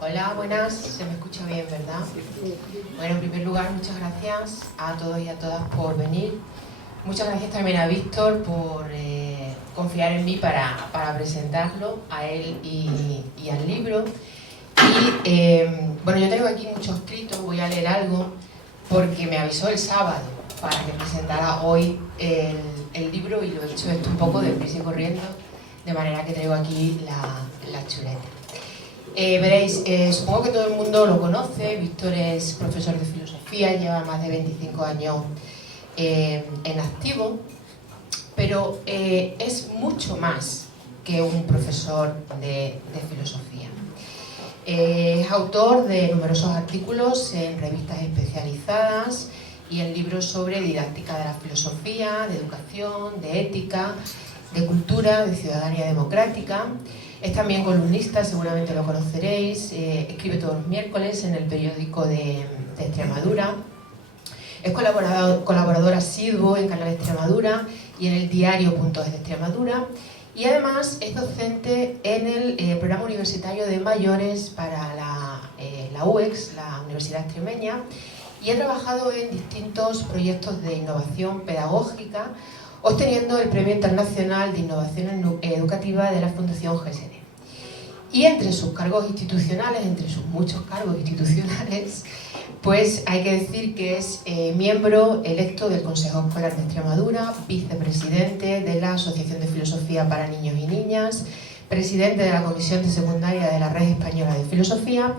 Hola, buenas, se me escucha bien, ¿verdad? Bueno, en primer lugar, muchas gracias a todos y a todas por venir. Muchas gracias también a Víctor por confiar en mí para presentarlo, a él y al libro. Y bueno, yo tengo aquí mucho escrito, voy a leer algo, porque me avisó el sábado para que presentara hoy el libro y lo he hecho esto un poco deprisa y corriendo, de manera que traigo aquí la chuleta. Veréis, supongo que todo el mundo lo conoce. Víctor es profesor de filosofía, lleva más de 25 años en activo, pero es mucho más que un profesor de filosofía. Es autor de numerosos artículos en revistas especializadas y en libros sobre didáctica de la filosofía, de educación, de ética, de cultura, de ciudadanía democrática. Es también columnista, seguramente lo conoceréis, escribe todos los miércoles en el periódico de Extremadura. Es colaborador asiduo en Canal Extremadura y en el diario Puntos de Extremadura. Y además es docente en el programa universitario de mayores para la UEX, la Universidad Extremeña, y ha trabajado en distintos proyectos de innovación pedagógica, obteniendo el Premio Internacional de Innovación Educativa de la Fundación GSD. Y entre sus cargos institucionales, entre sus muchos cargos institucionales, pues hay que decir que es miembro electo del Consejo Escolar de Extremadura, vicepresidente de la Asociación de Filosofía para Niños y Niñas, presidente de la Comisión de Secundaria de la Red Española de Filosofía,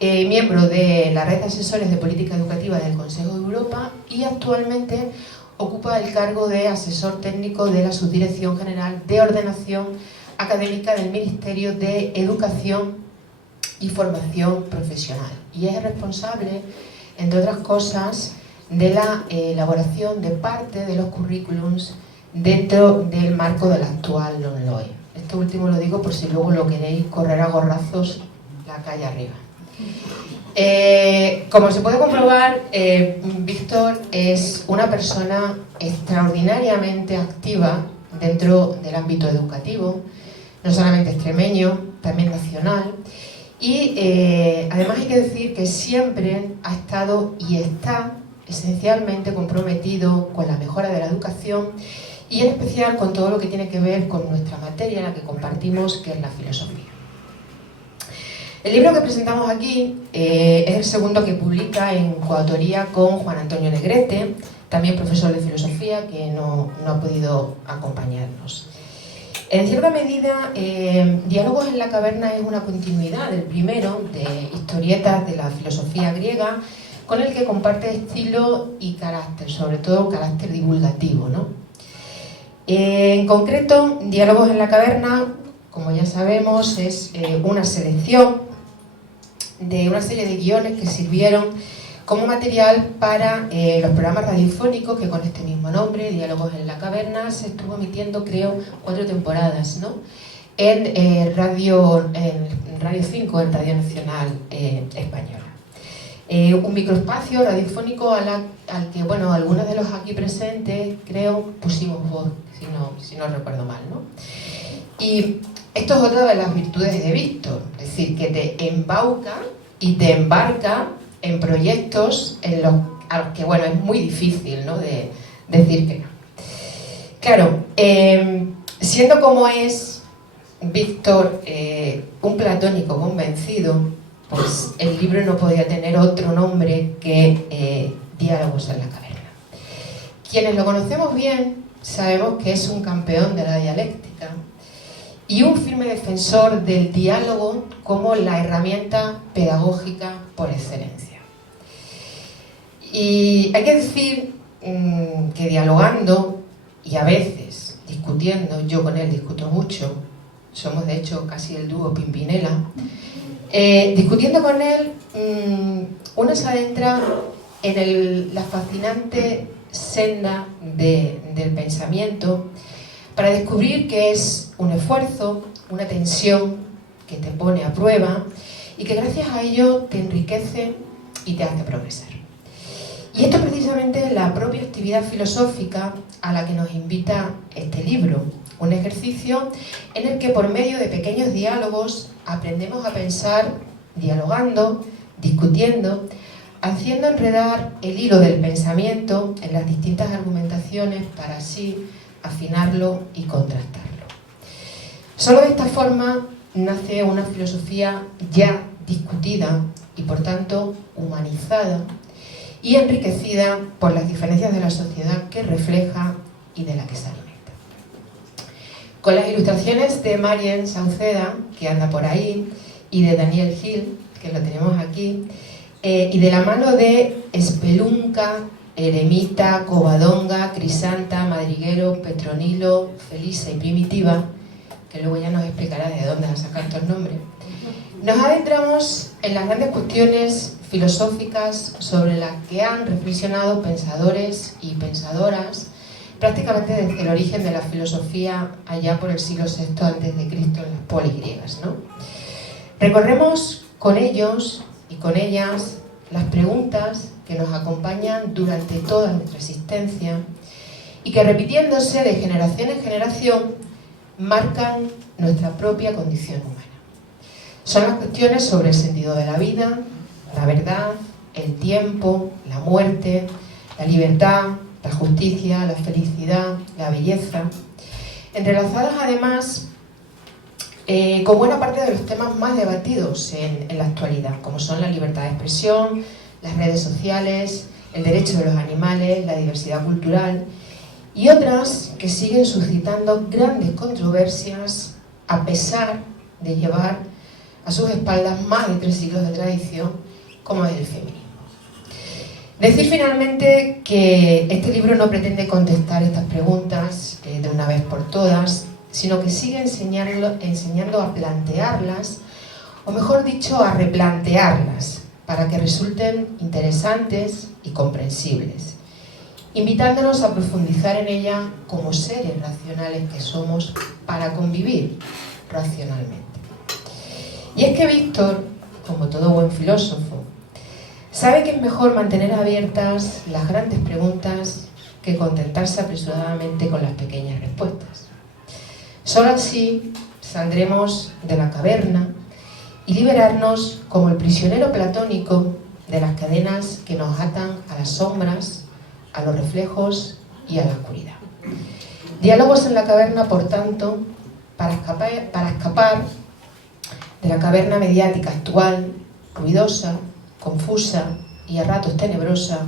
miembro de la Red de Asesores de Política Educativa del Consejo de Europa y actualmente ocupa el cargo de asesor técnico de la Subdirección General de Ordenación Académica del Ministerio de Educación y Formación Profesional. Y es responsable, entre otras cosas, de la elaboración de parte de los currículums dentro del marco del actual LOMLOE. Esto último lo digo por si luego lo queréis correr a gorrazos la calle arriba. Como se puede comprobar, Víctor es una persona extraordinariamente activa dentro del ámbito educativo, no solamente extremeño, también nacional, y además hay que decir que siempre ha estado y está esencialmente comprometido con la mejora de la educación y en especial con todo lo que tiene que ver con nuestra materia, la que compartimos, que es la filosofía. El libro que presentamos aquí es el segundo que publica en coautoría con Juan Antonio Negrete, también profesor de filosofía, que no ha podido acompañarnos. En cierta medida, Diálogos en la caverna es una continuidad del primero, de historietas de la filosofía griega, con el que comparte estilo y carácter, sobre todo carácter divulgativo, ¿no? En concreto, Diálogos en la caverna, como ya sabemos, es una selección de una serie de guiones que sirvieron como material para los programas radiofónicos que con este mismo nombre, Diálogos en la Caverna, se estuvo emitiendo, creo, 4 temporadas, ¿no? En Radio 5, en Radio Nacional Española. Un microespacio radiofónico al que, bueno, algunos de los aquí presentes, creo, pusimos voz, si no recuerdo mal, ¿no? Y esto es otra de las virtudes de Víctor, es decir, que te embauca y te embarca en proyectos a los que, bueno, es muy difícil, ¿no?, de decir que no. Claro, siendo como es Víctor un platónico convencido, pues el libro no podía tener otro nombre que Diálogos en la caverna. Quienes lo conocemos bien sabemos que es un campeón de la dialéctica y un firme defensor del diálogo como la herramienta pedagógica por excelencia. Y hay que decir que dialogando y a veces discutiendo, yo con él discuto mucho, somos de hecho casi el dúo Pimpinela, discutiendo con él, uno se adentra en la fascinante senda del pensamiento para descubrir que es un esfuerzo, una tensión que te pone a prueba y que gracias a ello te enriquece y te hace progresar. Y esto precisamente es la propia actividad filosófica a la que nos invita este libro, un ejercicio en el que por medio de pequeños diálogos aprendemos a pensar dialogando, discutiendo, haciendo enredar el hilo del pensamiento en las distintas argumentaciones para así afinarlo y contrastarlo. Solo de esta forma nace una filosofía ya discutida y por tanto humanizada y enriquecida por las diferencias de la sociedad que refleja y de la que se alimenta. Con las ilustraciones de Marian Sauceda, que anda por ahí, y de Daniel Gil, que lo tenemos aquí, y de la mano de Espelunca, Eremita, Covadonga, Crisanta, Madriguero, Petronilo, Felisa y Primitiva, que luego ya nos explicará de dónde han sacado estos nombres, nos adentramos en las grandes cuestiones filosóficas sobre las que han reflexionado pensadores y pensadoras prácticamente desde el origen de la filosofía allá por el siglo VI a.C. en las polis griegas, ¿no? Recorremos con ellos y con ellas las preguntas que nos acompañan durante toda nuestra existencia y que, repitiéndose de generación en generación, marcan nuestra propia condición humana. Son las cuestiones sobre el sentido de la vida, la verdad, el tiempo, la muerte, la libertad, la justicia, la felicidad, la belleza, entrelazadas además con buena parte de los temas más debatidos en la actualidad, como son la libertad de expresión, las redes sociales, el derecho de los animales, la diversidad cultural y otras que siguen suscitando grandes controversias a pesar de llevar a sus espaldas más de 3 siglos de tradición, como es el feminismo. Decir finalmente que este libro no pretende contestar estas preguntas de una vez por todas, sino que sigue enseñando a plantearlas, o mejor dicho, a replantearlas, para que resulten interesantes y comprensibles, invitándonos a profundizar en ella como seres racionales que somos para convivir racionalmente. Y es que Víctor, como todo buen filósofo, sabe que es mejor mantener abiertas las grandes preguntas que contentarse apresuradamente con las pequeñas respuestas. Solo así saldremos de la caverna y liberarnos como el prisionero platónico de las cadenas que nos atan a las sombras, a los reflejos y a la oscuridad. Diálogos en la caverna, por tanto, para escapar de la caverna mediática actual, ruidosa, confusa y a ratos tenebrosa,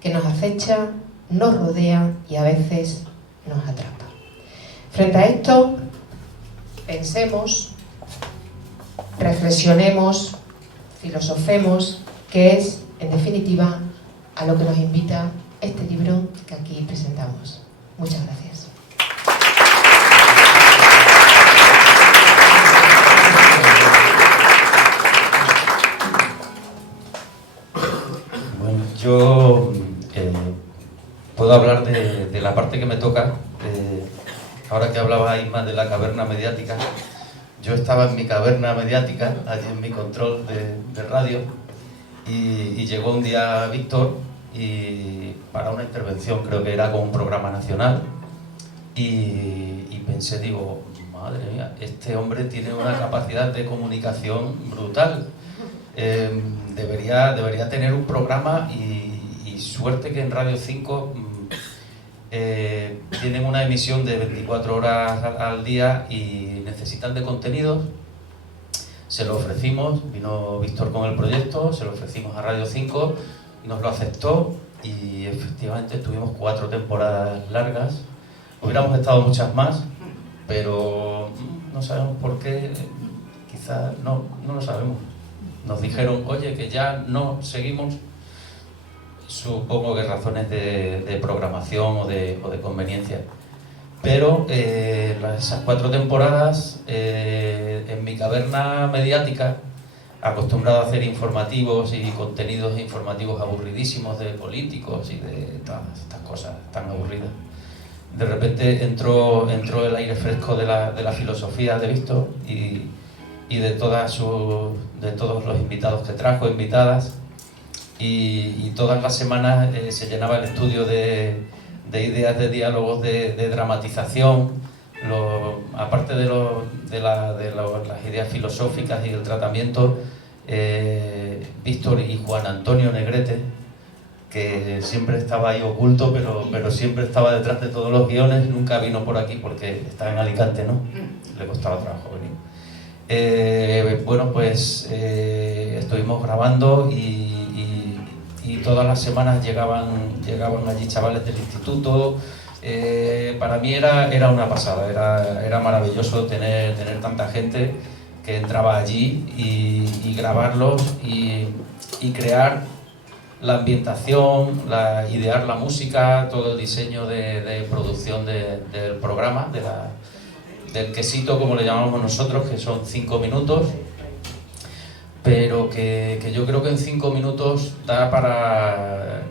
que nos acecha, nos rodea y a veces nos atrapa. Frente a esto, pensemos, reflexionemos, filosofemos, que es, en definitiva, a lo que nos invita este libro que aquí presentamos. Muchas gracias. Bueno, yo puedo hablar de la parte que me toca. Ahora que hablaba Isma de la caverna mediática, yo estaba en mi caverna mediática, allí en mi control de radio, y llegó un día Víctor y para una intervención, creo que era con un programa nacional, y pensé, digo, madre mía, este hombre tiene una capacidad de comunicación brutal. Debería tener un programa y suerte que en Radio 5 tienen una emisión de 24 horas al día y necesitan de contenidos. Se lo ofrecimos, vino Víctor con el proyecto, se lo ofrecimos a Radio 5 y nos lo aceptó y efectivamente tuvimos 4 temporadas largas. Hubiéramos estado muchas más, pero no sabemos por qué, quizás no lo sabemos. Nos dijeron, oye, que ya no seguimos. Supongo que razones de programación o de conveniencia. Pero esas 4 temporadas, en mi caverna mediática, acostumbrado a hacer informativos y contenidos informativos aburridísimos de políticos y de todas estas cosas tan aburridas, de repente entró el aire fresco de la filosofía de Víctor y de todos los invitados que trajo, invitadas, y todas las semanas se llenaba el estudio de ideas, de diálogos, de dramatización, aparte de las ideas filosóficas y el tratamiento, Víctor y Juan Antonio Negrete, que siempre estaba ahí oculto, pero siempre estaba detrás de todos los guiones, nunca vino por aquí porque estaba en Alicante, ¿no? Le costaba trabajo venir. Bueno, pues estuvimos grabando y todas las semanas llegaban allí chavales del instituto. Para mí era una pasada, era maravilloso tener tanta gente que entraba allí y grabarlos y crear la ambientación, idear la música, todo el diseño de producción del programa, del quesito, como le llamamos nosotros, que son 5 minutos, pero que yo creo que en 5 minutos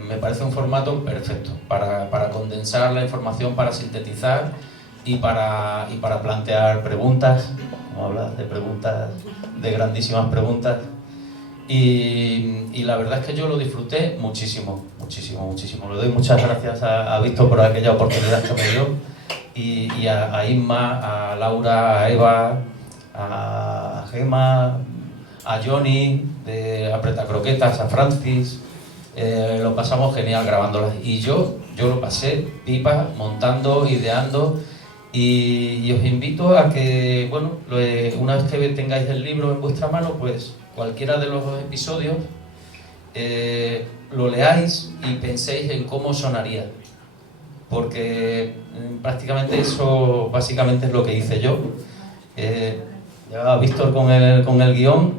me parece un formato perfecto para condensar la información, para sintetizar y para plantear preguntas, como hablas de preguntas, de grandísimas preguntas. Y la verdad es que yo lo disfruté muchísimo. Le doy muchas gracias a Víctor por aquella oportunidad que me dio, y a Inma, a Laura, a Eva, a Gema, a Johnny de Apreta Croquetas, a Francis. Lo pasamos genial grabándolas, y yo lo pasé pipa, montando, ideando, y os invito a que, bueno, una vez que tengáis el libro en vuestra mano, pues cualquiera de los episodios lo leáis y penséis en cómo sonaría, porque prácticamente eso básicamente es lo que hice yo. Llegaba Víctor con el guión,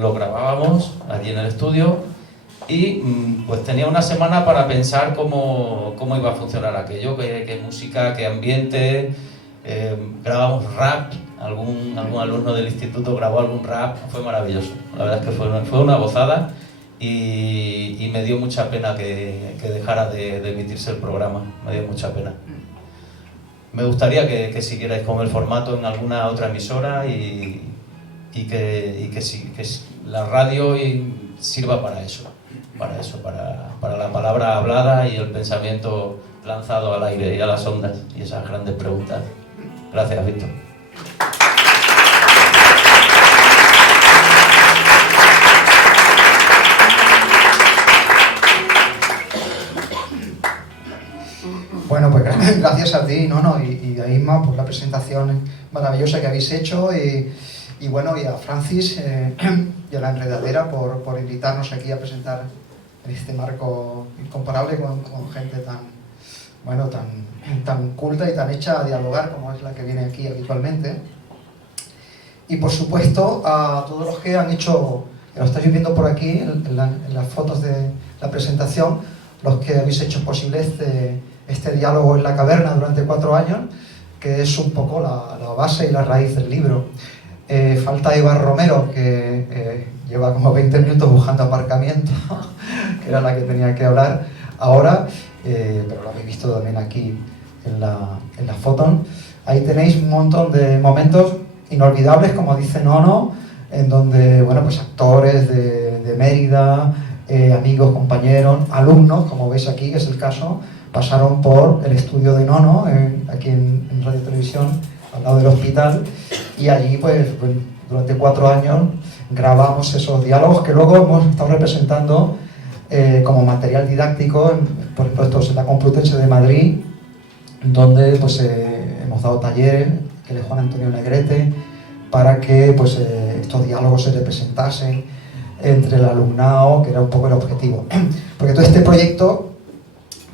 lo grabábamos allí en el estudio, y pues tenía una semana para pensar cómo iba a funcionar aquello, qué música, qué ambiente. Grabamos rap, algún alumno del instituto grabó algún rap, fue maravilloso. La verdad es que fue una gozada, y me dio mucha pena que dejara de emitirse el programa, me dio mucha pena. Me gustaría que siguierais con el formato en alguna otra emisora y que la radio sirva para eso, para la palabra hablada y el pensamiento lanzado al aire y a las ondas y esas grandes preguntas. Gracias, Víctor. Bueno, pues gracias a ti, Nono, y a Isma por la presentación maravillosa que habéis hecho, y bueno, y a Francis y a la Enredadera por invitarnos aquí a presentar en este marco incomparable con gente tan culta y tan hecha a dialogar como es la que viene aquí habitualmente. Y por supuesto a todos los que han hecho, que lo estáis viendo por aquí en las fotos de la presentación, los que habéis hecho posible este diálogo en la caverna durante 4 años, que es un poco la base y la raíz del libro. Falta Eva Romero, que lleva como 20 minutos buscando aparcamiento, que era la que tenía que hablar ahora, pero lo habéis visto también aquí en la foto. Ahí tenéis un montón de momentos inolvidables, como dice Nono, en donde, bueno, pues actores de Mérida, amigos, compañeros, alumnos, como veis aquí, que es el caso, pasaron por el estudio de Nono, aquí en Radio Televisión, al lado del hospital, y allí pues durante 4 años grabamos esos diálogos que luego hemos estado representando como material didáctico, por ejemplo, esto es en la Complutense de Madrid, donde pues hemos dado talleres, que es Juan Antonio Negrete, para que pues estos diálogos se representasen entre el alumnado, que era un poco el objetivo. Porque todo este proyecto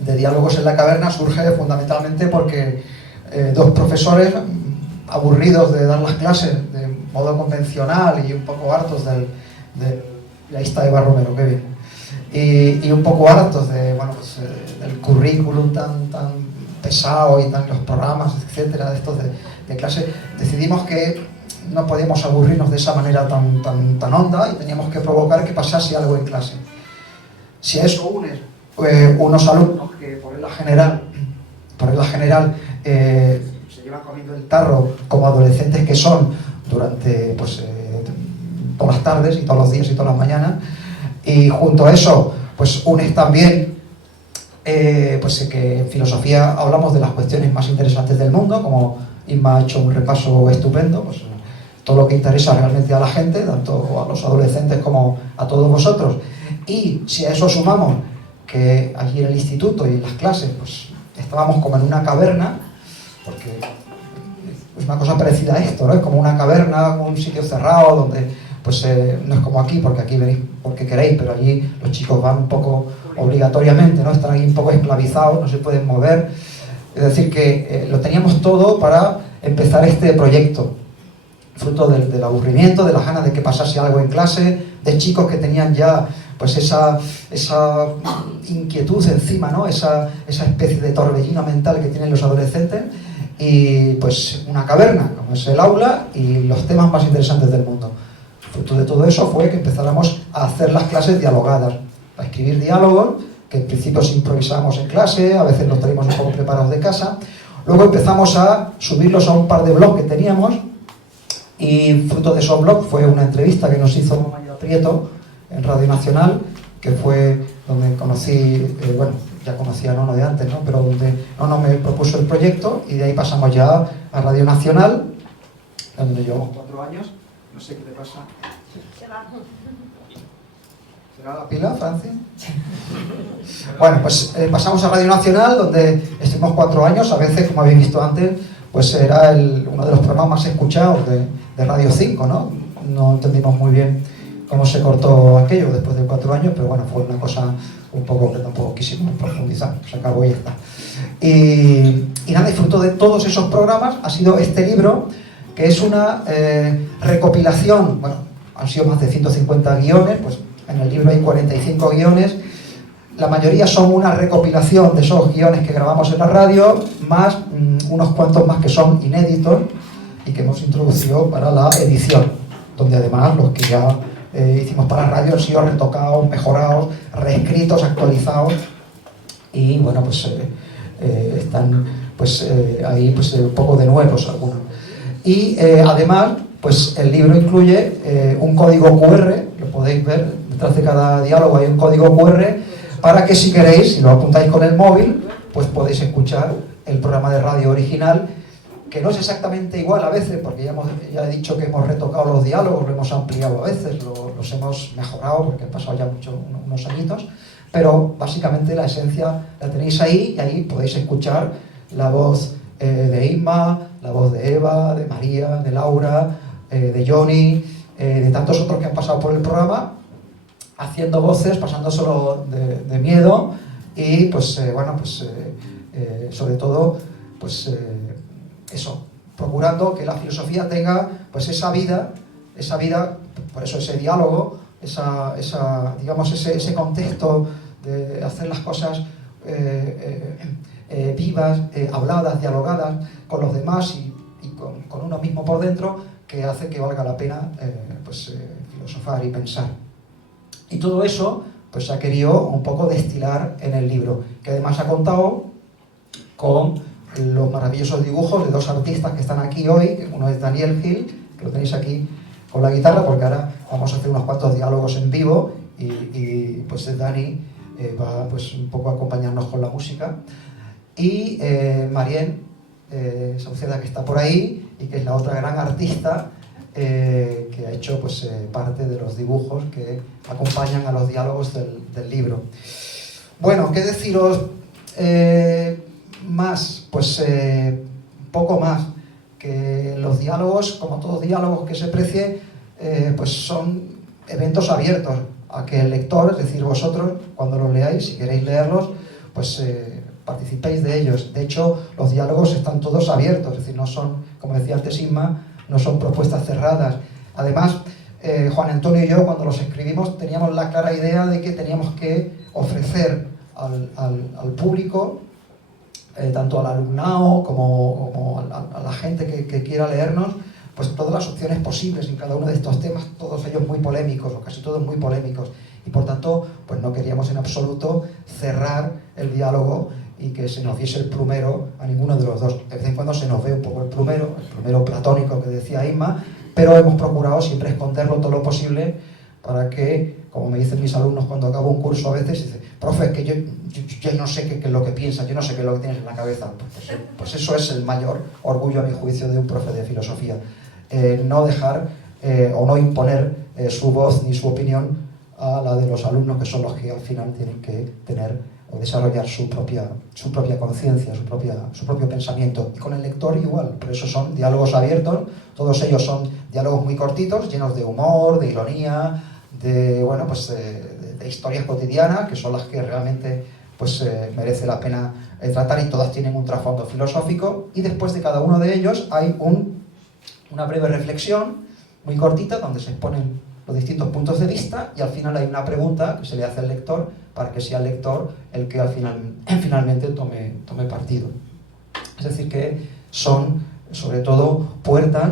de diálogos en la caverna surge fundamentalmente porque 2 profesores aburridos de dar las clases de modo convencional y un poco hartos ahí está Eva Romero, qué bien, y un poco hartos del currículum tan pesado y los programas, etcétera, de estos de clase, decidimos que no podíamos aburrirnos de esa manera tan honda, y teníamos que provocar que pasase algo en clase. Si a eso unes unos alumnos que por regla general se llevan comiendo el tarro como adolescentes que son durante todas las tardes y todos los días y todas las mañanas, y junto a eso pues unes también que en filosofía hablamos de las cuestiones más interesantes del mundo, como Inma ha hecho un repaso estupendo, pues todo lo que interesa realmente a la gente, tanto a los adolescentes como a todos vosotros. Y si a eso sumamos que allí en el instituto y en las clases pues estábamos como en una caverna, porque es una cosa parecida a esto, ¿no? Es como una caverna, un sitio cerrado donde pues no es como aquí, porque aquí venís porque queréis, pero allí los chicos van un poco obligatoriamente, ¿no? Están ahí un poco esclavizados, no se pueden mover. Es decir, que lo teníamos todo para empezar este proyecto, fruto del aburrimiento, de las ganas de que pasase algo en clase, de chicos que tenían ya pues esa inquietud encima, ¿no? Esa especie de torbellino mental que tienen los adolescentes, y pues una caverna, como es el aula, y los temas más interesantes del mundo. Fruto de todo eso fue que empezáramos a hacer las clases dialogadas, a escribir diálogos, que en principio improvisábamos en clase, a veces los traíamos un poco preparados de casa. Luego empezamos a subirlos a un par de blogs que teníamos, y fruto de esos blogs fue una entrevista que nos hizo María Prieto en Radio Nacional, que fue donde conocí, bueno, ya conocía a Nono de antes, ¿no? Pero donde Nono me propuso el proyecto, y de ahí pasamos ya a Radio Nacional, donde llevamos 4 años. No sé qué le pasa. ¿Será la pila, Francis? Bueno, pues pasamos a Radio Nacional, donde estuvimos 4 años. A veces, como habéis visto antes, pues era uno de los programas más escuchados de Radio 5, ¿no? No entendimos muy bien cómo se cortó aquello después de 4 años, pero bueno, fue una cosa un poco que tampoco quisimos profundizar, se acabó y ya está. Y nada, y fruto de todos esos programas ha sido este libro, que es una recopilación. Bueno, han sido más de 150 guiones, pues en el libro hay 45 guiones, la mayoría son una recopilación de esos guiones que grabamos en la radio, más unos cuantos más que son inéditos y que hemos introducido para la edición, donde además los que ya hicimos para la radio han sido retocados, mejorados, reescritos, actualizados, y bueno, pues están pues ahí pues un poco de nuevos algunos. Y además, pues el libro incluye un código QR, lo podéis ver, detrás de cada diálogo hay un código QR, para que si queréis, si lo apuntáis con el móvil, pues podéis escuchar el programa de radio original, que no es exactamente igual a veces, porque ya he dicho que hemos retocado los diálogos, lo hemos ampliado a veces, los hemos mejorado, porque han pasado ya unos añitos, pero básicamente la esencia la tenéis ahí, y ahí podéis escuchar la voz de Inma, la voz de Eva, de María, de Laura, de Johnny, de tantos otros que han pasado por el programa, haciendo voces, pasándoselo de miedo, y pues bueno, pues sobre todo pues eso, procurando que la filosofía tenga pues esa vida, por eso ese diálogo, digamos ese contexto de hacer las cosas vivas, habladas, dialogadas con los demás y con uno mismo por dentro, que hace que valga la pena filosofar y pensar. Y todo eso pues se ha querido un poco destilar en el libro, que además ha contado con los maravillosos dibujos de 2 artistas que están aquí hoy. Uno es Daniel Gil, que lo tenéis aquí con la guitarra, porque ahora vamos a hacer unos cuantos diálogos en vivo, y pues Dani va pues un poco a acompañarnos con la música. Y Marién Sauceda, que está por ahí, y que es la otra gran artista que ha hecho pues parte de los dibujos que acompañan a los diálogos del libro. Bueno, ¿qué deciros más? Pues poco más, que los diálogos, como todos diálogos que se precie, pues son eventos abiertos a que el lector, es decir, vosotros, cuando los leáis, si queréis leerlos, pues participéis de ellos. De hecho, los diálogos están todos abiertos, es decir, no son, como decía antes Inma, no son propuestas cerradas. Además, Juan Antonio y yo, cuando los escribimos, teníamos la clara idea de que teníamos que ofrecer al público, tanto al alumnado como a la gente que quiera leernos, pues todas las opciones posibles en cada uno de estos temas, todos ellos muy polémicos, o casi todos muy polémicos, y por tanto pues no queríamos en absoluto cerrar el diálogo y que se nos diese el plumero a ninguno de los dos. De vez en cuando se nos ve un poco el plumero platónico que decía Inma, pero hemos procurado siempre esconderlo todo lo posible, para que, como me dicen mis alumnos cuando acabo un curso a veces, dicen: profe, es que yo no sé qué es lo que piensas, yo no sé qué es lo que tienes en la cabeza. Pues eso es el mayor orgullo, a mi juicio, de un profe de filosofía. no dejar o no imponer su voz ni su opinión a la de los alumnos, que son los que al final tienen que tener o desarrollar su propia conciencia, su propio pensamiento. Y con el lector igual, por eso son diálogos abiertos, todos ellos son diálogos muy cortitos, llenos de humor, de ironía, de, bueno, pues, de historias cotidianas, que son las que realmente pues, merece la pena tratar, y todas tienen un trasfondo filosófico, y después de cada uno de ellos hay una breve reflexión muy cortita donde se exponen los distintos puntos de vista, y al final hay una pregunta que se le hace al lector para que sea el lector el que finalmente tome partido. Es decir, que son, sobre todo, puertas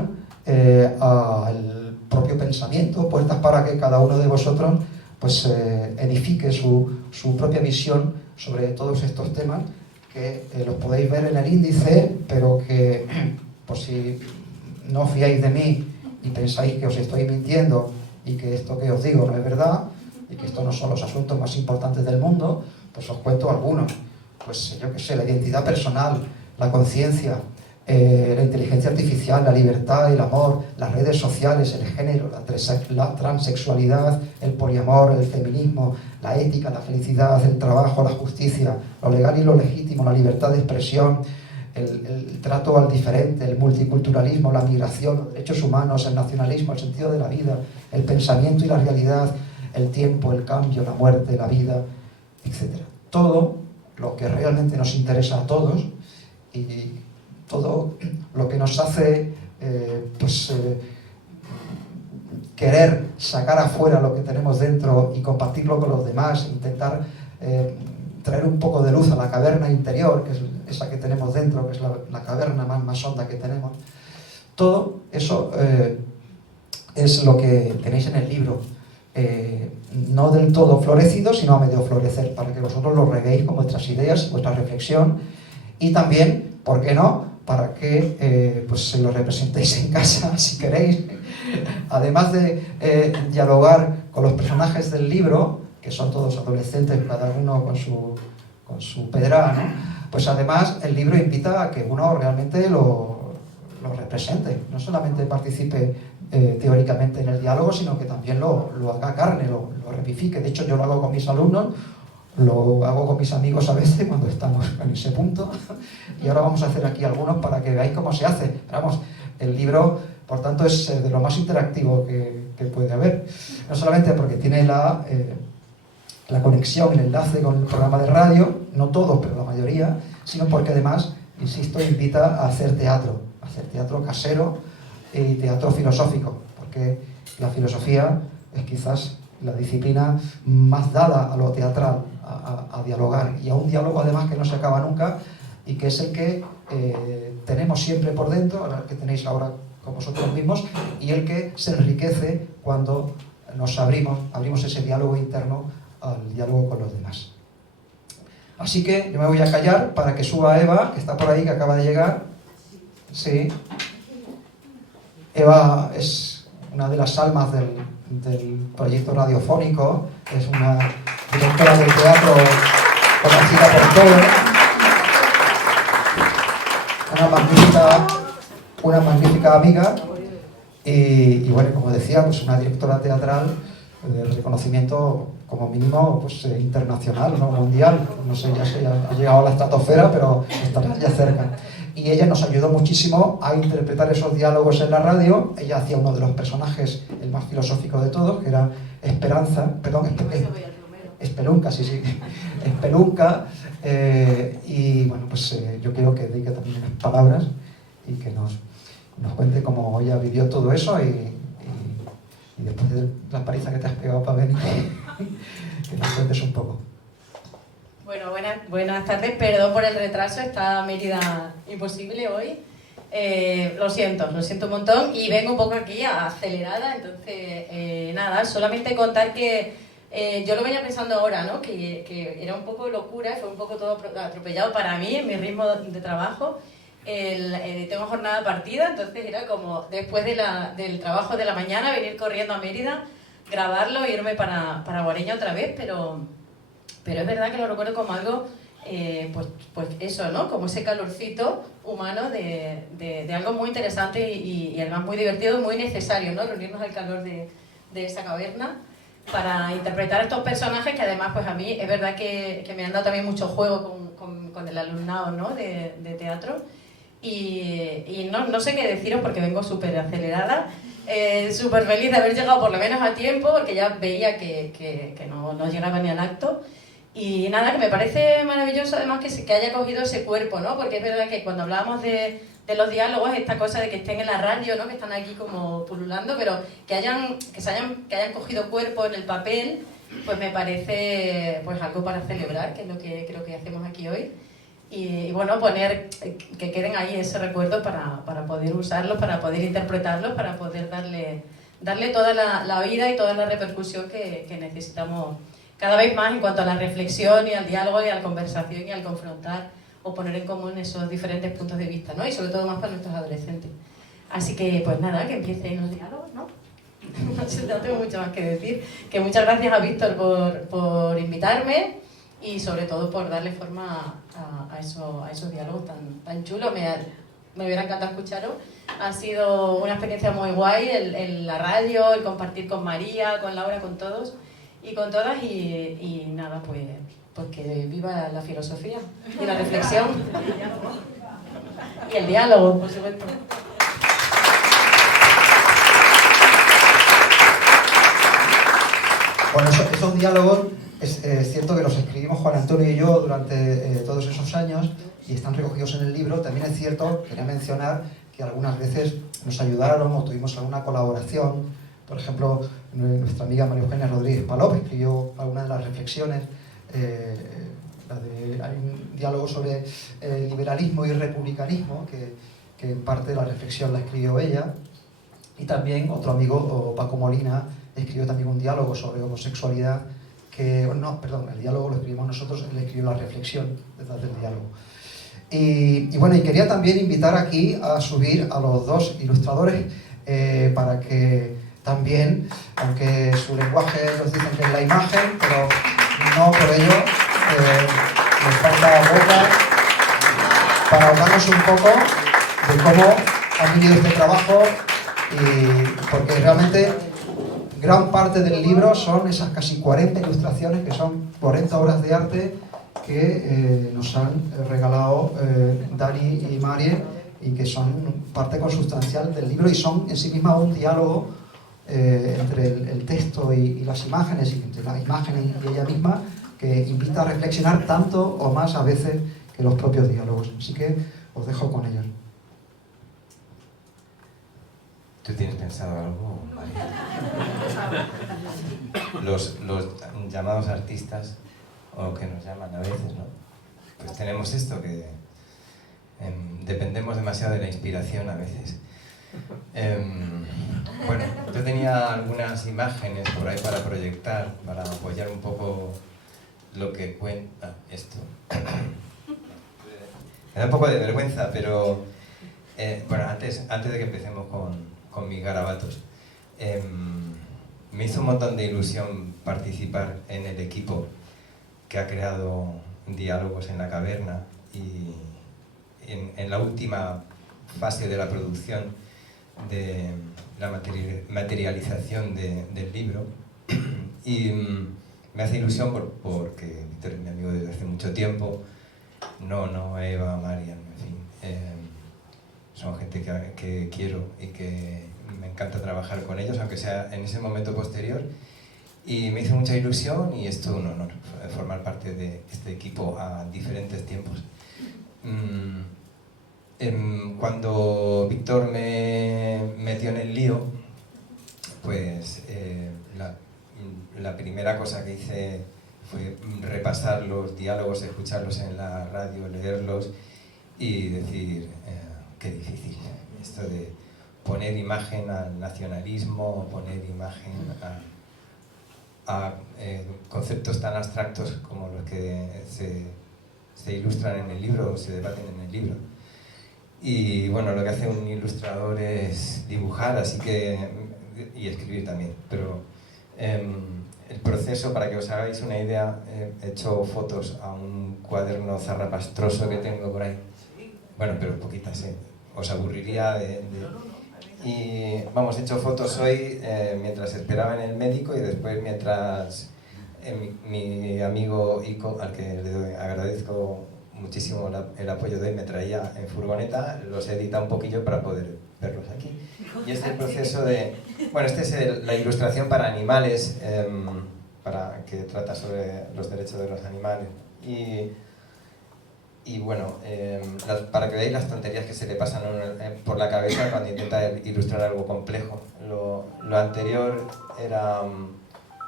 al propio pensamiento, puertas para que cada uno de vosotros pues, edifique su propia visión sobre todos estos temas, que los podéis ver en el índice, pero que, por si no os fiáis de mí y pensáis que os estoy mintiendo y que esto que os digo no es verdad, y que estos no son los asuntos más importantes del mundo, pues os cuento algunos. Pues yo qué sé, la identidad personal, la conciencia, la inteligencia artificial, la libertad, el amor, las redes sociales, el género, la transexualidad, el poliamor, el feminismo, la ética, la felicidad, el trabajo, la justicia, lo legal y lo legítimo, la libertad de expresión, el trato al diferente, el multiculturalismo, la migración, los derechos humanos, el nacionalismo, el sentido de la vida, el pensamiento y la realidad, el tiempo, el cambio, la muerte, la vida, etc. Todo lo que realmente nos interesa a todos, y todo lo que nos hace querer sacar afuera lo que tenemos dentro y compartirlo con los demás, intentar traer un poco de luz a la caverna interior, que es esa que tenemos dentro, que es la caverna más honda que tenemos. Todo eso es lo que tenéis en el libro. No del todo florecido, sino a medio florecer, para que vosotros lo reguéis con vuestras ideas, vuestra reflexión, y también, ¿por qué no?, para que pues se lo representéis en casa, si queréis. Además de dialogar con los personajes del libro, que son todos adolescentes, cada uno con su pedra, ¿no? Pues además el libro invita a que uno realmente lo represente, no solamente participe teóricamente en el diálogo, sino que también lo haga carne, lo revifique. De hecho, yo lo hago con mis alumnos, lo hago con mis amigos a veces cuando estamos en ese punto, y ahora vamos a hacer aquí algunos para que veáis cómo se hace. Pero vamos, el libro, por tanto, es de lo más interactivo que puede haber, no solamente porque tiene la conexión, el enlace con el programa de radio, no todos, pero la mayoría, sino porque además, insisto, invita a hacer teatro casero y teatro filosófico, porque la filosofía es quizás la disciplina más dada a lo teatral, a dialogar, y a un diálogo además que no se acaba nunca, y que es el que tenemos siempre por dentro, el que tenéis ahora con vosotros mismos, y el que se enriquece cuando nos abrimos ese diálogo interno al diálogo con los demás. Así que yo me voy a callar para que suba Eva, que está por ahí, que acaba de llegar. Sí. Eva es una de las almas del proyecto radiofónico, es una directora del teatro conocida por todos, una magnífica amiga, y bueno, como decía, pues una directora teatral de reconocimiento como mínimo pues, internacional, ¿no?, mundial. No sé ya si ha llegado a la estratosfera, pero estará ya cerca. Y ella nos ayudó muchísimo a interpretar esos diálogos en la radio. Ella hacía uno de los personajes, el más filosófico de todos, que era Espelunca, sí, Espelunca. Y bueno, pues yo quiero que diga también unas palabras y que nos cuente cómo ella vivió todo eso, y después de la paliza que te has pegado para venir, que nos cuentes un poco. Bueno, buenas tardes, perdón por el retraso, está Mérida imposible hoy. Lo siento un montón, y vengo un poco aquí acelerada, entonces nada, solamente contar que yo lo venía pensando ahora, ¿no?, que era un poco locura, fue un poco todo atropellado para mí en mi ritmo de trabajo. Tengo jornada partida, entonces era como después del trabajo de la mañana venir corriendo a Mérida, grabarlo e irme para Guareña otra vez, pero es verdad que lo recuerdo como algo pues eso, ¿no? Como ese calorcito humano de algo muy interesante y además muy divertido y muy necesario, ¿no? Reunirnos al calor de esa caverna para interpretar a estos personajes que además pues a mí es verdad que me han dado también mucho juego con el alumnado, ¿no? de teatro y no sé qué deciros porque vengo súper acelerada, súper feliz de haber llegado por lo menos a tiempo porque ya veía que no llegaba ni al acto. Y nada, que me parece maravilloso además que haya cogido ese cuerpo, ¿no? Porque es verdad que cuando hablábamos de los diálogos, esta cosa de que estén en la radio, ¿no? Que están aquí como pululando, pero que hayan cogido cuerpo en el papel, pues me parece pues algo para celebrar, que es lo que creo que hacemos aquí hoy. Y bueno, poner, que queden ahí ese recuerdo para poder usarlos, para poder interpretarlos, para poder darle toda la vida y toda la repercusión que necesitamos cada vez más en cuanto a la reflexión y al diálogo y a la conversación y al confrontar o poner en común esos diferentes puntos de vista, ¿no? Y sobre todo más para nuestros adolescentes. Así que, pues nada, que empiecen los diálogos, ¿no? No tengo mucho más que decir. Que muchas gracias a Víctor por invitarme y sobre todo por darle forma a esos diálogos tan chulos. Me hubiera encantado escucharos. Ha sido una experiencia muy guay el la radio, el compartir con María, con Laura, con todos y con todas y nada, pues que viva la filosofía y la reflexión y el diálogo, por supuesto. Bueno, esos diálogos es cierto que los escribimos Juan Antonio y yo durante todos esos años y están recogidos en el libro. También es cierto, quería mencionar que algunas veces nos ayudaron o tuvimos alguna colaboración. Por ejemplo, nuestra amiga María Eugenia Rodríguez Palop escribió algunas de las reflexiones. Hay un diálogo sobre liberalismo y republicanismo, que en parte la reflexión la escribió ella. Y también otro amigo, Paco Molina, escribió también un diálogo sobre homosexualidad, el diálogo lo escribimos nosotros, él escribió la reflexión detrás del diálogo. Y bueno, y quería también invitar aquí a subir a los dos ilustradores para que también, aunque su lenguaje nos dicen que es la imagen, pero no por ello les falta boca para hablarnos un poco de cómo ha vivido este trabajo, porque realmente gran parte del libro son esas casi 40 ilustraciones, que son 40 obras de arte que nos han regalado Dani y Marie y que son parte consustancial del libro y son en sí mismas un diálogo entre el texto y las imágenes, y entre las imágenes y ella misma, que invita a reflexionar tanto o más a veces que los propios diálogos. Así que os dejo con ellos. ¿Tú tienes pensado algo, María? Los llamados artistas, o que nos llaman a veces, ¿no? Pues tenemos esto, que dependemos demasiado de la inspiración a veces. Bueno, yo tenía algunas imágenes por ahí para proyectar, para apoyar un poco lo que cuenta esto. Me da un poco de vergüenza, pero bueno, antes de que empecemos con mis garabatos, me hizo un montón de ilusión participar en el equipo que ha creado Diálogos en la Caverna y en la última fase de la producción de la materialización del libro. Y me hace ilusión porque Víctor es mi amigo desde hace mucho tiempo, no Eva, Marian, en fin, son gente que quiero y que me encanta trabajar con ellos, aunque sea en ese momento posterior, y me hizo mucha ilusión y es todo un honor formar parte de este equipo a diferentes tiempos. Cuando Víctor me metió en el lío, pues la primera cosa que hice fue repasar los diálogos, escucharlos en la radio, leerlos y decir, qué difícil esto de poner imagen al nacionalismo, poner imagen a conceptos tan abstractos como los que se ilustran en el libro o se debaten en el libro. Y bueno, lo que hace un ilustrador es dibujar, y escribir también, pero el proceso, para que os hagáis una idea, he hecho fotos a un cuaderno zarrapastroso que tengo por ahí. Bueno, pero poquitas, os aburriría Y vamos, he hecho fotos hoy mientras esperaba en el médico y después mientras mi amigo Ico, al que le agradezco muchísimo el apoyo de hoy, me traía en furgoneta, los he editado un poquillo para poder verlos aquí. Y este proceso de... Bueno, esta es la ilustración para animales, que trata sobre los derechos de los animales. Y bueno, para que veáis las tonterías que se le pasan por la cabeza cuando intenta ilustrar algo complejo. Lo anterior era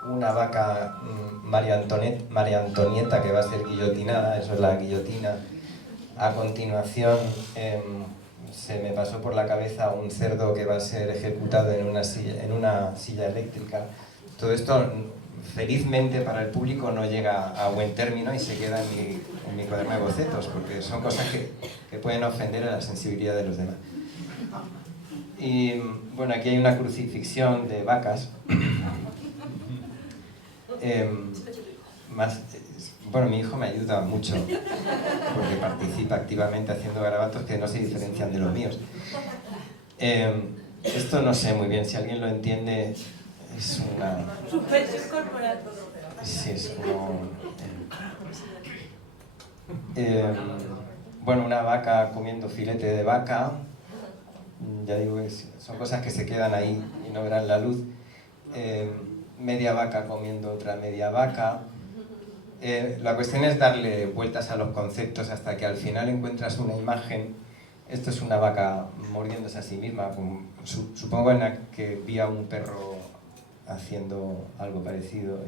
una vaca María Antonieta que va a ser guillotinada, eso es la guillotina. A continuación se me pasó por la cabeza un cerdo que va a ser ejecutado en una silla eléctrica. Todo esto, felizmente para el público, no llega a buen término y se queda en mi cuaderno de bocetos, porque son cosas que pueden ofender a la sensibilidad de los demás. Y bueno, aquí hay una crucifixión de vacas. Bueno, mi hijo me ayuda mucho porque participa activamente haciendo garabatos que no se diferencian de los míos. Esto no sé muy bien, si alguien lo entiende, es una... Suspensión corporal. Sí, es como... bueno, una vaca comiendo filete de vaca, ya digo, son cosas que se quedan ahí y no verán la luz. Media vaca comiendo otra media vaca. La cuestión es darle vueltas a los conceptos hasta que al final encuentras una imagen. Esto es una vaca mordiéndose a sí misma, supongo en la que vi a un perro haciendo algo parecido.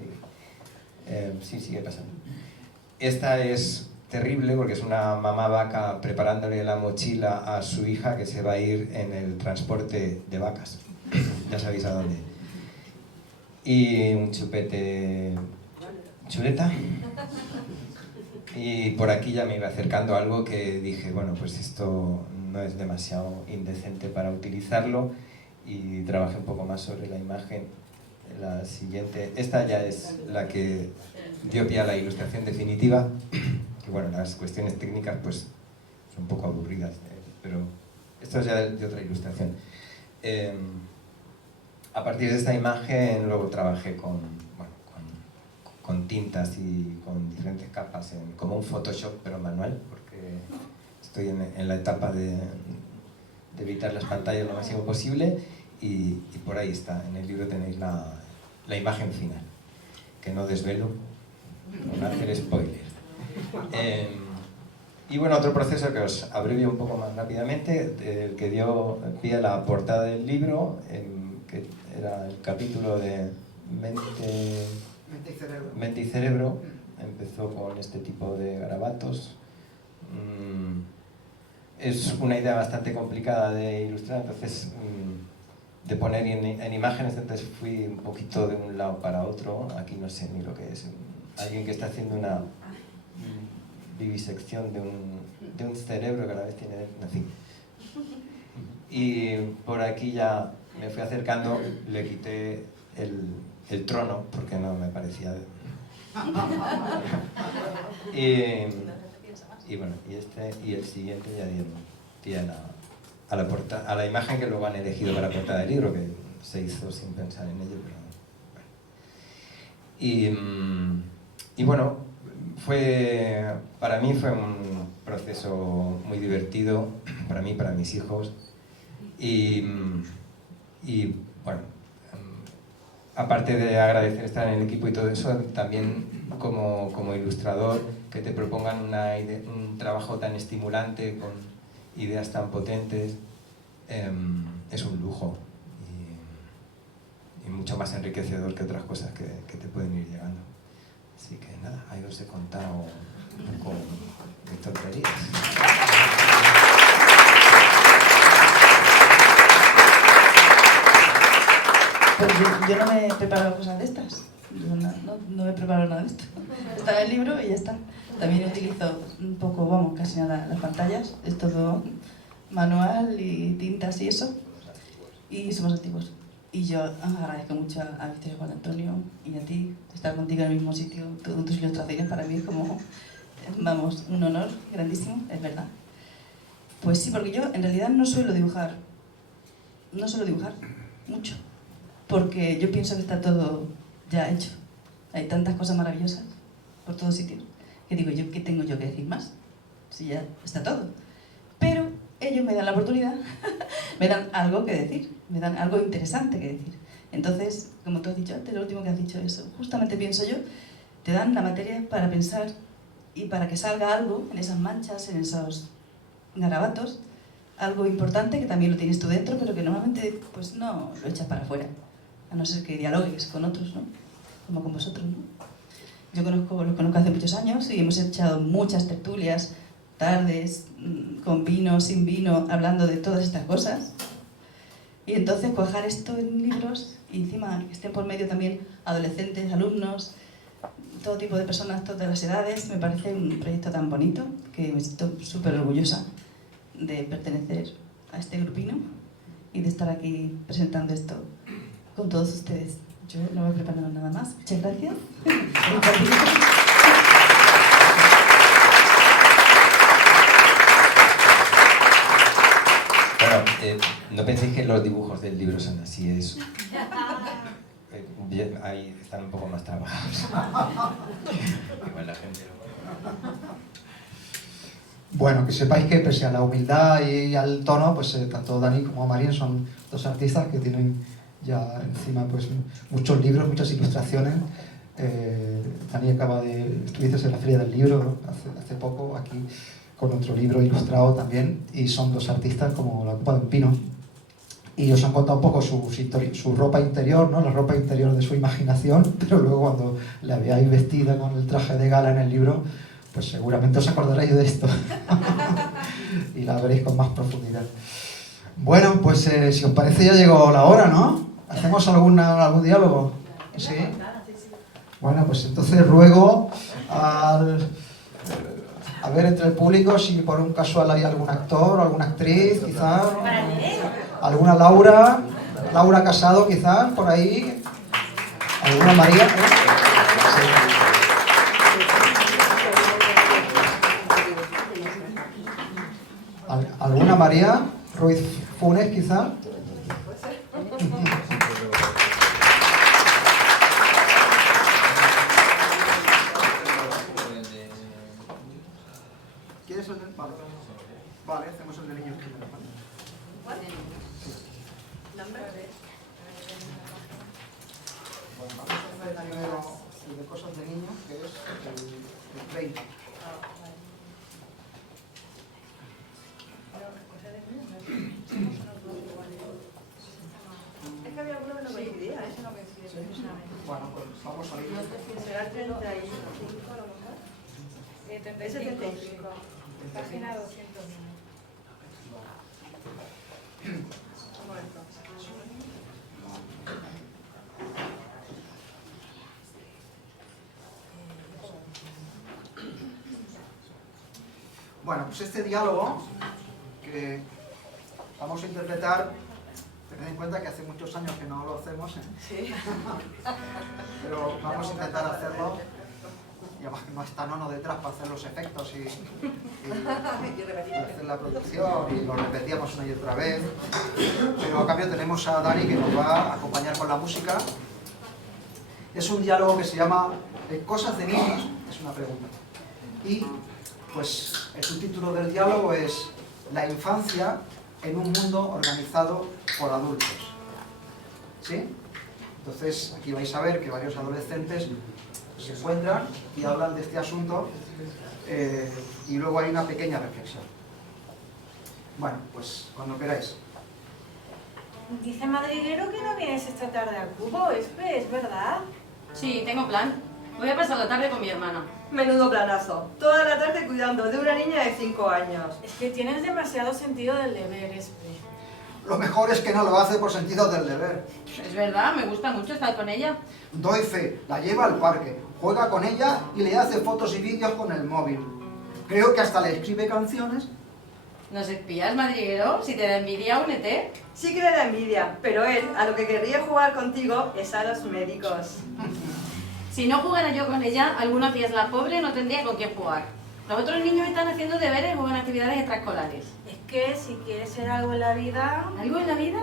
Sí, sigue pasando. Esta es terrible porque es una mamá vaca preparándole la mochila a su hija que se va a ir en el transporte de vacas. Ya sabéis a dónde. Y un chupete... chuleta. Y por aquí ya me iba acercando a algo que dije, bueno, pues esto no es demasiado indecente para utilizarlo, y trabajé un poco más sobre la imagen. La siguiente, esta ya es la que dio pie a la ilustración definitiva, que bueno, las cuestiones técnicas pues son un poco aburridas, pero esto es ya de otra ilustración. A partir de esta imagen luego trabajé con tintas y con diferentes capas, como un Photoshop pero manual, porque estoy en la etapa de evitar las pantallas lo máximo posible, y por ahí está, en el libro tenéis la imagen final, que no desvelo, por no hacer spoiler. Y bueno, otro proceso que os abrevio un poco más rápidamente, el que dio pie a la portada del libro, que era el capítulo de Mente y Cerebro. Empezó con este tipo de garabatos. Es una idea bastante complicada de ilustrar, entonces de poner en imágenes, entonces fui un poquito de un lado para otro. Aquí no sé ni lo que es. Alguien que está haciendo una vivisección de un cerebro que a la vez tiene... En fin. Y por aquí ya me fui acercando, le quité el trono porque no me parecía... y bueno, y el siguiente ya dieron pie a la imagen que luego han elegido para la portada del libro, que se hizo sin pensar en ello, pero bueno. Y bueno, para mí fue un proceso muy divertido, para mí, para mis hijos, y bueno, aparte de agradecer estar en el equipo y todo eso, también como ilustrador, que te propongan un trabajo tan estimulante, con ideas tan potentes, es un lujo y mucho más enriquecedor que otras cosas que te pueden ir llegando. Así que nada, ahí os he contado un poco mis tonterías. Pues yo no me he preparado cosas de estas. Yo no me he preparado nada de esto. Está en el libro y ya está. También utilizo un poco, vamos, casi nada las pantallas. Es todo manual y tintas y eso. Y somos antiguos. Y yo agradezco mucho a Victoria Juan Antonio y a ti estar contigo en el mismo sitio. Todas tus ilustraciones para mí es como, vamos, un honor grandísimo, es verdad. Pues sí, porque yo en realidad no suelo dibujar mucho, porque yo pienso que está todo ya hecho. Hay tantas cosas maravillosas por todos sitios que digo yo, ¿qué tengo yo que decir más? Si ya está todo. Pero ellos me dan la oportunidad, me dan algo que decir, me dan algo interesante que decir. Entonces, como tú has dicho antes, lo último que has dicho, eso, justamente pienso yo, te dan la materia para pensar y para que salga algo en esas manchas, en esos garabatos, algo importante que también lo tienes tú dentro, pero que normalmente pues no lo echas para afuera, a no ser que dialogues con otros, ¿no? Como con vosotros, ¿no? Yo los conozco hace muchos años y hemos echado muchas tertulias, tardes, con vino, sin vino, hablando de todas estas cosas. Y entonces cuajar esto en libros y encima que estén por medio también adolescentes, alumnos, todo tipo de personas, todas las edades, me parece un proyecto tan bonito que me siento súper orgullosa de pertenecer a este grupino y de estar aquí presentando esto con todos ustedes. Yo no voy a preparar nada más. Muchas gracias. Bueno, no penséis que los dibujos del libro son así, es... ahí están un poco más trabajados. Igual la gente lo... Bueno, que sepáis que pese a la humildad y al tono, pues tanto Dani como Marín son dos artistas que tienen ya encima pues muchos libros, muchas ilustraciones. Dani estuviste en la Feria del Libro hace poco, aquí con otro libro ilustrado también, y son dos artistas como la copa de un pino. Y os han contado un poco su ropa interior, ¿no? La ropa interior de su imaginación, pero luego cuando la veáis vestida con el traje de gala en el libro, pues seguramente os acordaréis de esto y la veréis con más profundidad. Bueno, pues si os parece ya llegó la hora, ¿no? ¿Hacemos algún diálogo? ¿Sí? Bueno, pues entonces ruego a ver entre el público si por un casual hay algún actor, alguna actriz, quizás. ¿Alguna Laura Casado, quizás, por ahí? ¿Alguna María? Sí. ¿Alguna María Ruiz Funes, quizás? ¿Quieres el de...? Vale, hacemos el de niños primero. Bueno, vamos a hacer primero el de cosas de niños, que es el 30. Es que había alguno que no coincidía, ese no coincidía. Bueno, pues vamos a ir. ¿Será el 35 a lo mejor? 75. Página 201. Bueno, pues este diálogo que vamos a interpretar, tened en cuenta que hace muchos años que no lo hacemos, Sí. pero vamos a intentar hacerlo, y además que no está Nono detrás para hacer los efectos y hacer la producción, y lo repetíamos una y otra vez, pero a cambio tenemos a Dani que nos va a acompañar con la música. Es un diálogo que se llama Cosas de niños, es una pregunta, y pues el subtítulo del diálogo es La infancia en un mundo organizado por adultos. ¿Sí? Entonces aquí vais a ver que varios adolescentes se encuentran y hablan de este asunto, y luego hay una pequeña reflexión. Bueno, pues cuando queráis. Dice Madriguero que no vienes esta tarde al cubo, ¿es verdad? Sí, tengo plan. Voy a pasar la tarde con mi hermana. Menudo planazo. Toda la tarde cuidando de una niña de 5 años. Es que tienes demasiado sentido del deber, Lo mejor es que no lo hace por sentido del deber. Es verdad, me gusta mucho estar con ella. Doy fe, la lleva al parque, juega con ella y le hace fotos y vídeos con el móvil. Creo que hasta le escribe canciones. ¿Nos espías, madriguero? Si te da envidia, únete. Sí que le da envidia, pero él a lo que querría jugar contigo es a los médicos. Si no jugara yo con ella, algunos días la pobre no tendría con quién jugar. Los otros niños están haciendo deberes o en actividades extraescolares. Es que si quieres ser algo en la vida... ¿Algo en la vida?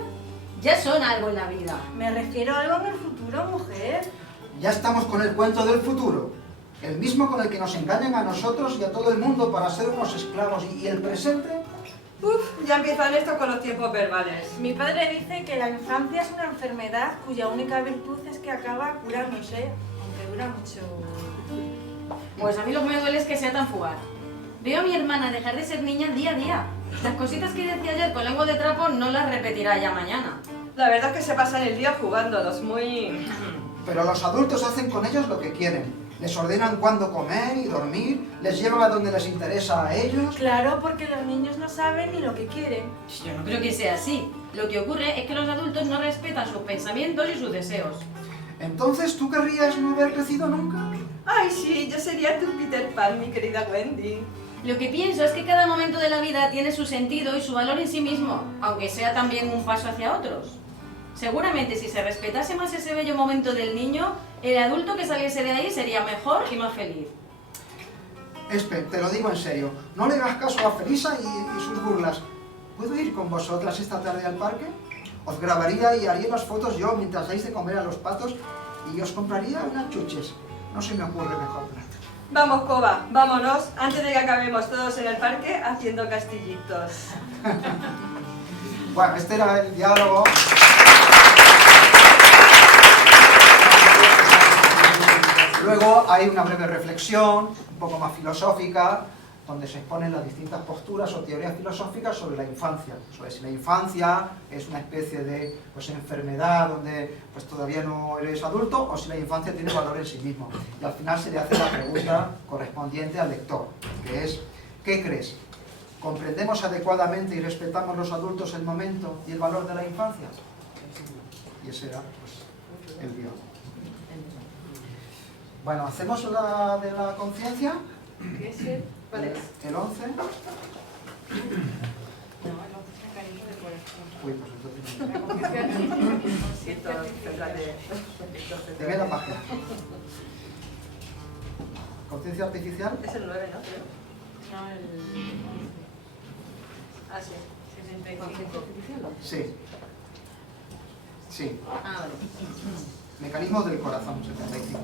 Ya son algo en la vida. Me refiero a algo en el futuro, mujer. Ya estamos con el cuento del futuro. El mismo con el que nos engañan a nosotros y a todo el mundo para ser unos esclavos. ¿Y el presente? Uf, ya empiezan esto con los tiempos verbales. Mi padre dice que la infancia es una enfermedad cuya única virtud es que acaba curándose, aunque dura mucho. Pues a mí lo que me duele es que sea tan fugaz. Veo a mi hermana dejar de ser niña día a día. Las cositas que decía ayer con lengua de trapo no las repetirá ya mañana. La verdad es que se pasan el día jugándolos, muy... Pero los adultos hacen con ellos lo que quieren. Les ordenan cuándo comer y dormir, les llevan a donde les interesa a ellos. Claro, porque los niños no saben ni lo que quieren. Yo no creo que sea así. Lo que ocurre es que los adultos no respetan sus pensamientos y sus deseos. Entonces, ¿tú querrías no haber crecido nunca? Ay, sí, yo sería tu Peter Pan, mi querida Wendy. Lo que pienso es que cada momento de la vida tiene su sentido y su valor en sí mismo, aunque sea también un paso hacia otros. Seguramente si se respetase más ese bello momento del niño, el adulto que saliese de ahí sería mejor y más feliz. Espe, te lo digo en serio, no le hagas caso a Felisa y sus burlas. ¿Puedo ir con vosotras esta tarde al parque? Os grabaría y haría las fotos yo mientras dais de comer a los patos y os compraría unas chuches. No se me ocurre mejor plan. Vamos, Coba, vámonos, antes de que acabemos todos en el parque haciendo castillitos. Bueno, este era el diálogo. Luego hay una breve reflexión, un poco más filosófica, donde se exponen las distintas posturas o teorías filosóficas sobre la infancia. Sobre si la infancia es una especie de enfermedad donde todavía no eres adulto, o si la infancia tiene valor en sí mismo. Y al final se le hace la pregunta correspondiente al lector, que es, ¿qué crees? ¿Comprendemos adecuadamente y respetamos los adultos el momento y el valor de la infancia? Y ese era el diálogo. Bueno, ¿hacemos la de la conciencia? ¿Qué es el? ¿Cuál es? El 11. No, el otro es mecanismo de corazón. Uy, pues entonces... La conciencia Deme la página. ¿Conciencia artificial? Es el 9, ¿no? Creo. No, el... Ah, sí. 65. Sí. Sí. Ah, vale. Mecanismos del corazón, 75.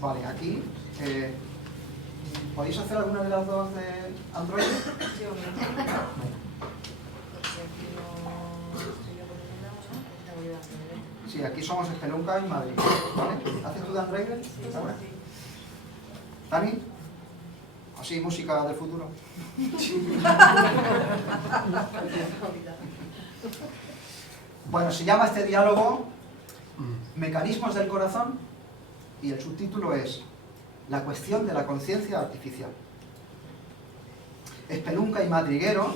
Vale, aquí... ¿podéis hacer alguna de las dos de Android? Yo mismo. Sí, aquí somos Espelunca y Madrid. ¿Vale? ¿Haces tú de Android? Ahora. ¿Dani? Así, música del futuro. Bueno, se llama este diálogo Mecanismos del corazón y el subtítulo es La cuestión de la conciencia artificial. Espelunca y Madriguero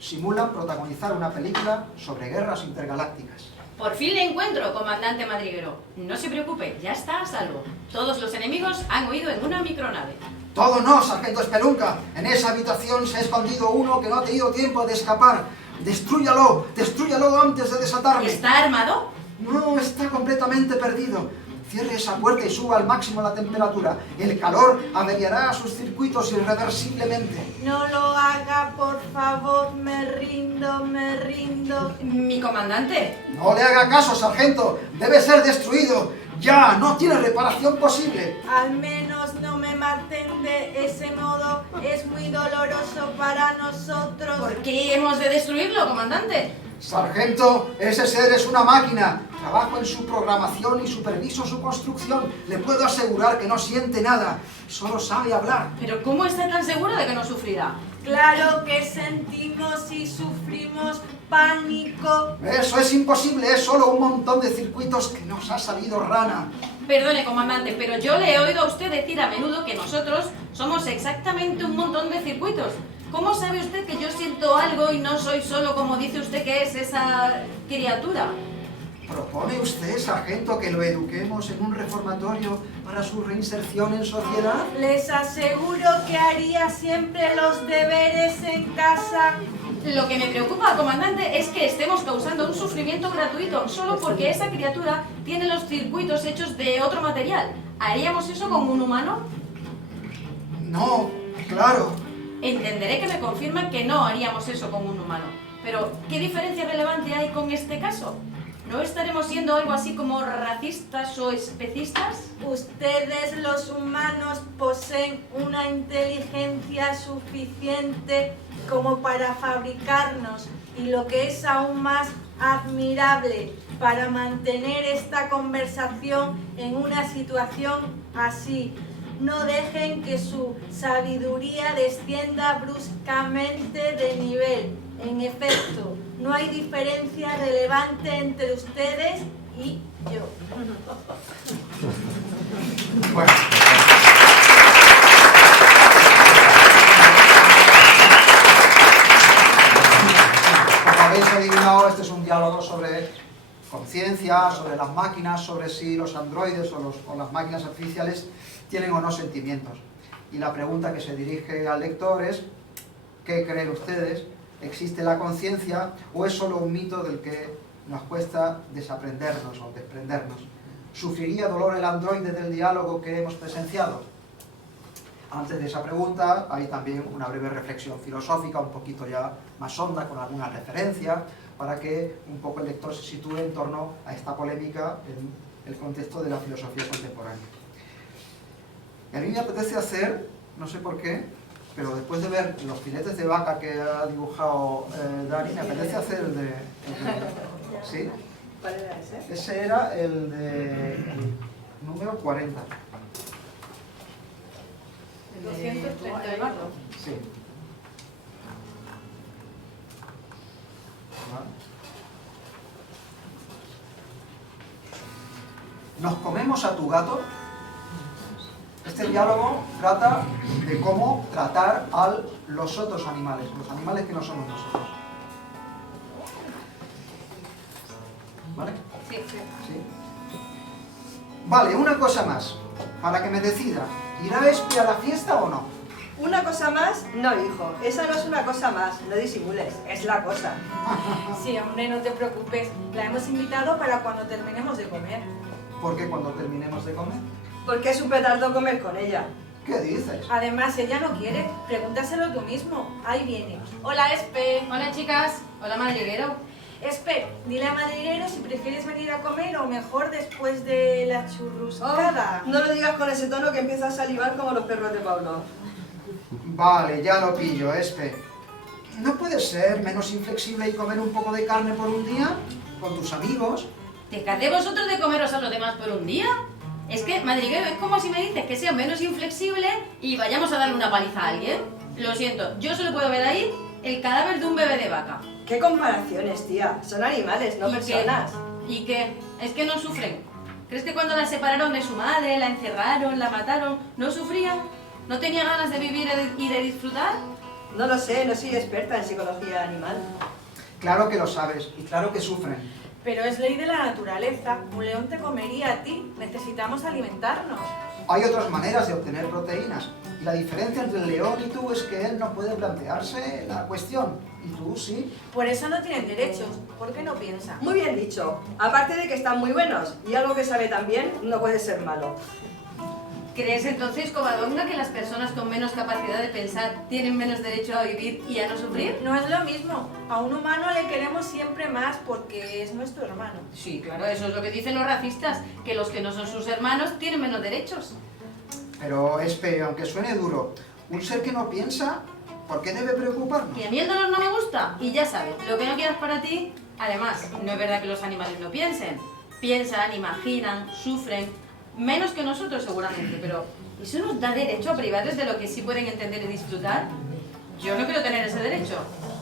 simulan protagonizar una película sobre guerras intergalácticas. Por fin le encuentro, comandante madriguero. No se preocupe, ya está a salvo. Todos los enemigos han huido en una micronave. Todo no, sargento Espelunca. En esa habitación se ha escondido uno que no ha tenido tiempo de escapar. Destrúyalo, destrúyalo antes de desatarme. ¿Está armado? No, está completamente perdido. Cierre esa puerta y suba al máximo la temperatura. El calor averiará sus circuitos irreversiblemente. No lo haga, por favor, me rindo, me rindo. Mi comandante. No le haga caso, sargento. Debe ser destruido. Ya, no tiene reparación posible. Al menos no me maten de ese modo. Es muy doloroso para nosotros. ¿Por qué hemos de destruirlo, comandante? Sargento, ese ser es una máquina. Trabajo en su programación y superviso su construcción. Le puedo asegurar que no siente nada. Solo sabe hablar. ¿Pero cómo está tan seguro de que no sufrirá? Claro que sentimos y sufrimos pánico. Eso es imposible. Es solo un montón de circuitos que nos ha salido rana. Perdone, comandante, pero yo le he oído a usted decir a menudo que nosotros somos exactamente un montón de circuitos. ¿Cómo sabe usted que yo siento algo y no soy solo como dice usted que es esa criatura? ¿Propone usted, sargento, que lo eduquemos en un reformatorio para su reinserción en sociedad? Les aseguro que haría siempre los deberes en casa. Lo que me preocupa, comandante, es que estemos causando un sufrimiento gratuito solo porque esa criatura tiene los circuitos hechos de otro material. ¿Haríamos eso con un humano? No, claro. Entenderé que me confirman que no haríamos eso con un humano. Pero, ¿qué diferencia relevante hay con este caso? ¿No estaremos siendo algo así como racistas o especistas? Ustedes, los humanos, poseen una inteligencia suficiente como para fabricarnos, y lo que es aún más admirable, para mantener esta conversación en una situación así. No dejen que su sabiduría descienda bruscamente de nivel. En efecto, no hay diferencia relevante entre ustedes y yo. Bueno. Como habéis adivinado, este es un diálogo sobre conciencia, sobre las máquinas, sobre si los androides o las máquinas artificiales tienen o no sentimientos. Y la pregunta que se dirige al lector es, ¿qué creen ustedes? ¿Existe la conciencia o es solo un mito del que nos cuesta desaprendernos o desprendernos? ¿Sufriría dolor el androide del diálogo que hemos presenciado? Antes de esa pregunta hay también una breve reflexión filosófica, un poquito ya más honda, con alguna referencia, para que un poco el lector se sitúe en torno a esta polémica en el contexto de la filosofía contemporánea. Y a mí me apetece hacer, no sé por qué, pero después de ver los filetes de vaca que ha dibujado Dani, me apetece hacer el de... ¿Sí? ¿Cuál era ese? Ese era el número 40. 234. Sí. Vale. ¿Nos comemos a tu gato? Este diálogo trata de cómo tratar a los otros animales, los animales que no somos nosotros. ¿Vale? Sí. Sí. Vale, una cosa más, para que me decida, ¿irá Espi a la fiesta o no? ¿Una cosa más? No, hijo, esa no es una cosa más, no disimules, es la cosa. Sí, hombre, no te preocupes. La hemos invitado para cuando terminemos de comer. ¿Por qué cuando terminemos de comer? Porque es un petardo comer con ella. ¿Qué dices? Además, ella no quiere. Pregúntaselo tú mismo. Ahí viene. Hola, Espe. Hola, chicas. Hola, madriguero. Espe, dile a Madriguero si prefieres venir a comer o mejor después de la churruscada. No lo digas con ese tono que empieza a salivar como los perros de Pablo. Vale, ya lo pillo, Espe. ¿No puedes ser menos inflexible y comer un poco de carne por un día? ¿Con tus amigos? ¿Dejad de vosotros de comeros a los demás por un día? Es que, madriguero, es como si me dices que sea menos inflexible y vayamos a darle una paliza a alguien. Lo siento, yo solo puedo ver ahí el cadáver de un bebé de vaca. ¿Qué comparaciones, tía? Son animales, no personas. ¿Y qué? ¿Es que no sufren? ¿Crees que cuando la separaron de su madre, la encerraron, la mataron, no sufría? ¿No tenía ganas de vivir y de disfrutar? No lo sé, no soy experta en psicología animal. Claro que lo sabes, y claro que sufren. Pero es ley de la naturaleza. Un león te comería a ti. Necesitamos alimentarnos. Hay otras maneras de obtener proteínas. Y la diferencia entre el león y tú es que él no puede plantearse la cuestión. Y tú sí. Por eso no tienen derechos. ¿Por qué no piensan? Muy bien dicho. Aparte de que están muy buenos y algo que sabe también, no puede ser malo. ¿Crees entonces, Covadonga, que las personas con menos capacidad de pensar tienen menos derecho a vivir y a no sufrir? No es lo mismo. A un humano le queremos siempre más porque es nuestro hermano. Sí, claro, eso es lo que dicen los racistas, que los que no son sus hermanos tienen menos derechos. Pero, Espe, aunque suene duro, un ser que no piensa, ¿por qué debe preocuparnos? Que a mí el dolor no me gusta, y ya sabes, lo que no quieras para ti. Además, no es verdad que los animales no piensen. Piensan, imaginan, sufren, menos que nosotros seguramente, pero ¿eso nos da derecho a privarles de lo que sí pueden entender y disfrutar? Yo no quiero tener ese derecho.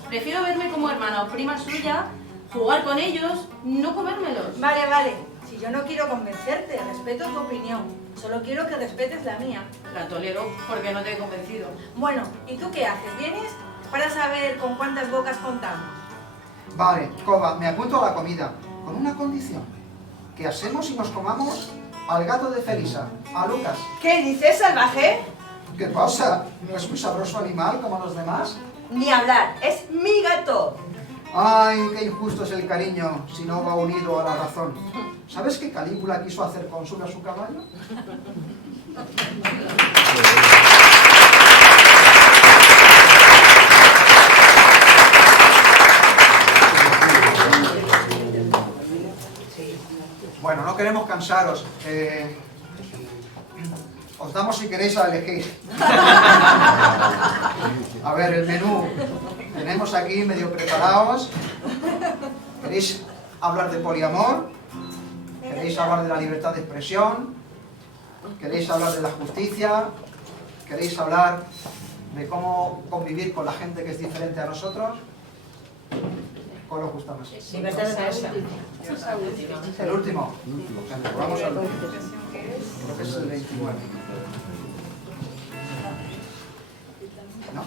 Prefiero verme como hermana o prima suya, jugar con ellos, no comérmelos. Vale, vale. Si yo no quiero convencerte, respeto tu opinión. Solo quiero que respetes la mía. La tolero porque no te he convencido. Bueno, ¿y tú qué haces? ¿Vienes para saber con cuántas bocas contamos? Vale, Cova, me apunto a la comida, con una condición. que asemos y nos comamos al gato de Felisa, a Lucas. ¿Qué dices, salvaje? ¿Qué pasa? ¿No es un sabroso animal como los demás? Ni hablar, es mi gato. Ay, qué injusto es el cariño si no va unido a la razón. ¿Sabes qué Calígula quiso hacer cónsul a su caballo? Bueno, no queremos cansaros. Os damos si queréis a elegir. A ver, el menú. Tenemos aquí medio preparados. ¿Queréis hablar de poliamor? ¿Queréis hablar de la libertad de expresión? ¿Queréis hablar de la justicia? ¿Queréis hablar de cómo convivir con la gente que es diferente a nosotros? ¿Cuál os gusta más? Libertad de expresión. ¿El último? Venga, vamos al último. Creo que es el 29. ¿No?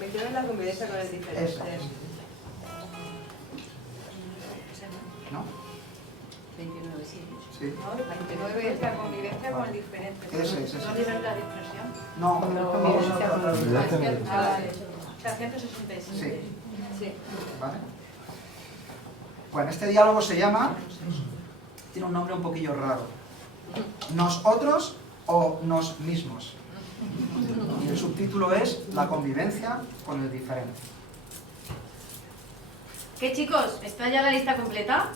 Me quedo en la convivencia con el diferente. Ese. ¿No? 29, sí. Sí. 29 es la convivencia con el diferente. Ese es, ¿No ese. libertad de expresión? No, vamos a tratar de... Vale. O sea, 166. Sí. Sí. ¿Vale? Bueno, este diálogo se llama... Tiene un nombre un poquillo raro. ¿Nosotros o nos mismos? Y el subtítulo es La convivencia con el diferente. ¿Qué, chicos? ¿Está ya la lista completa?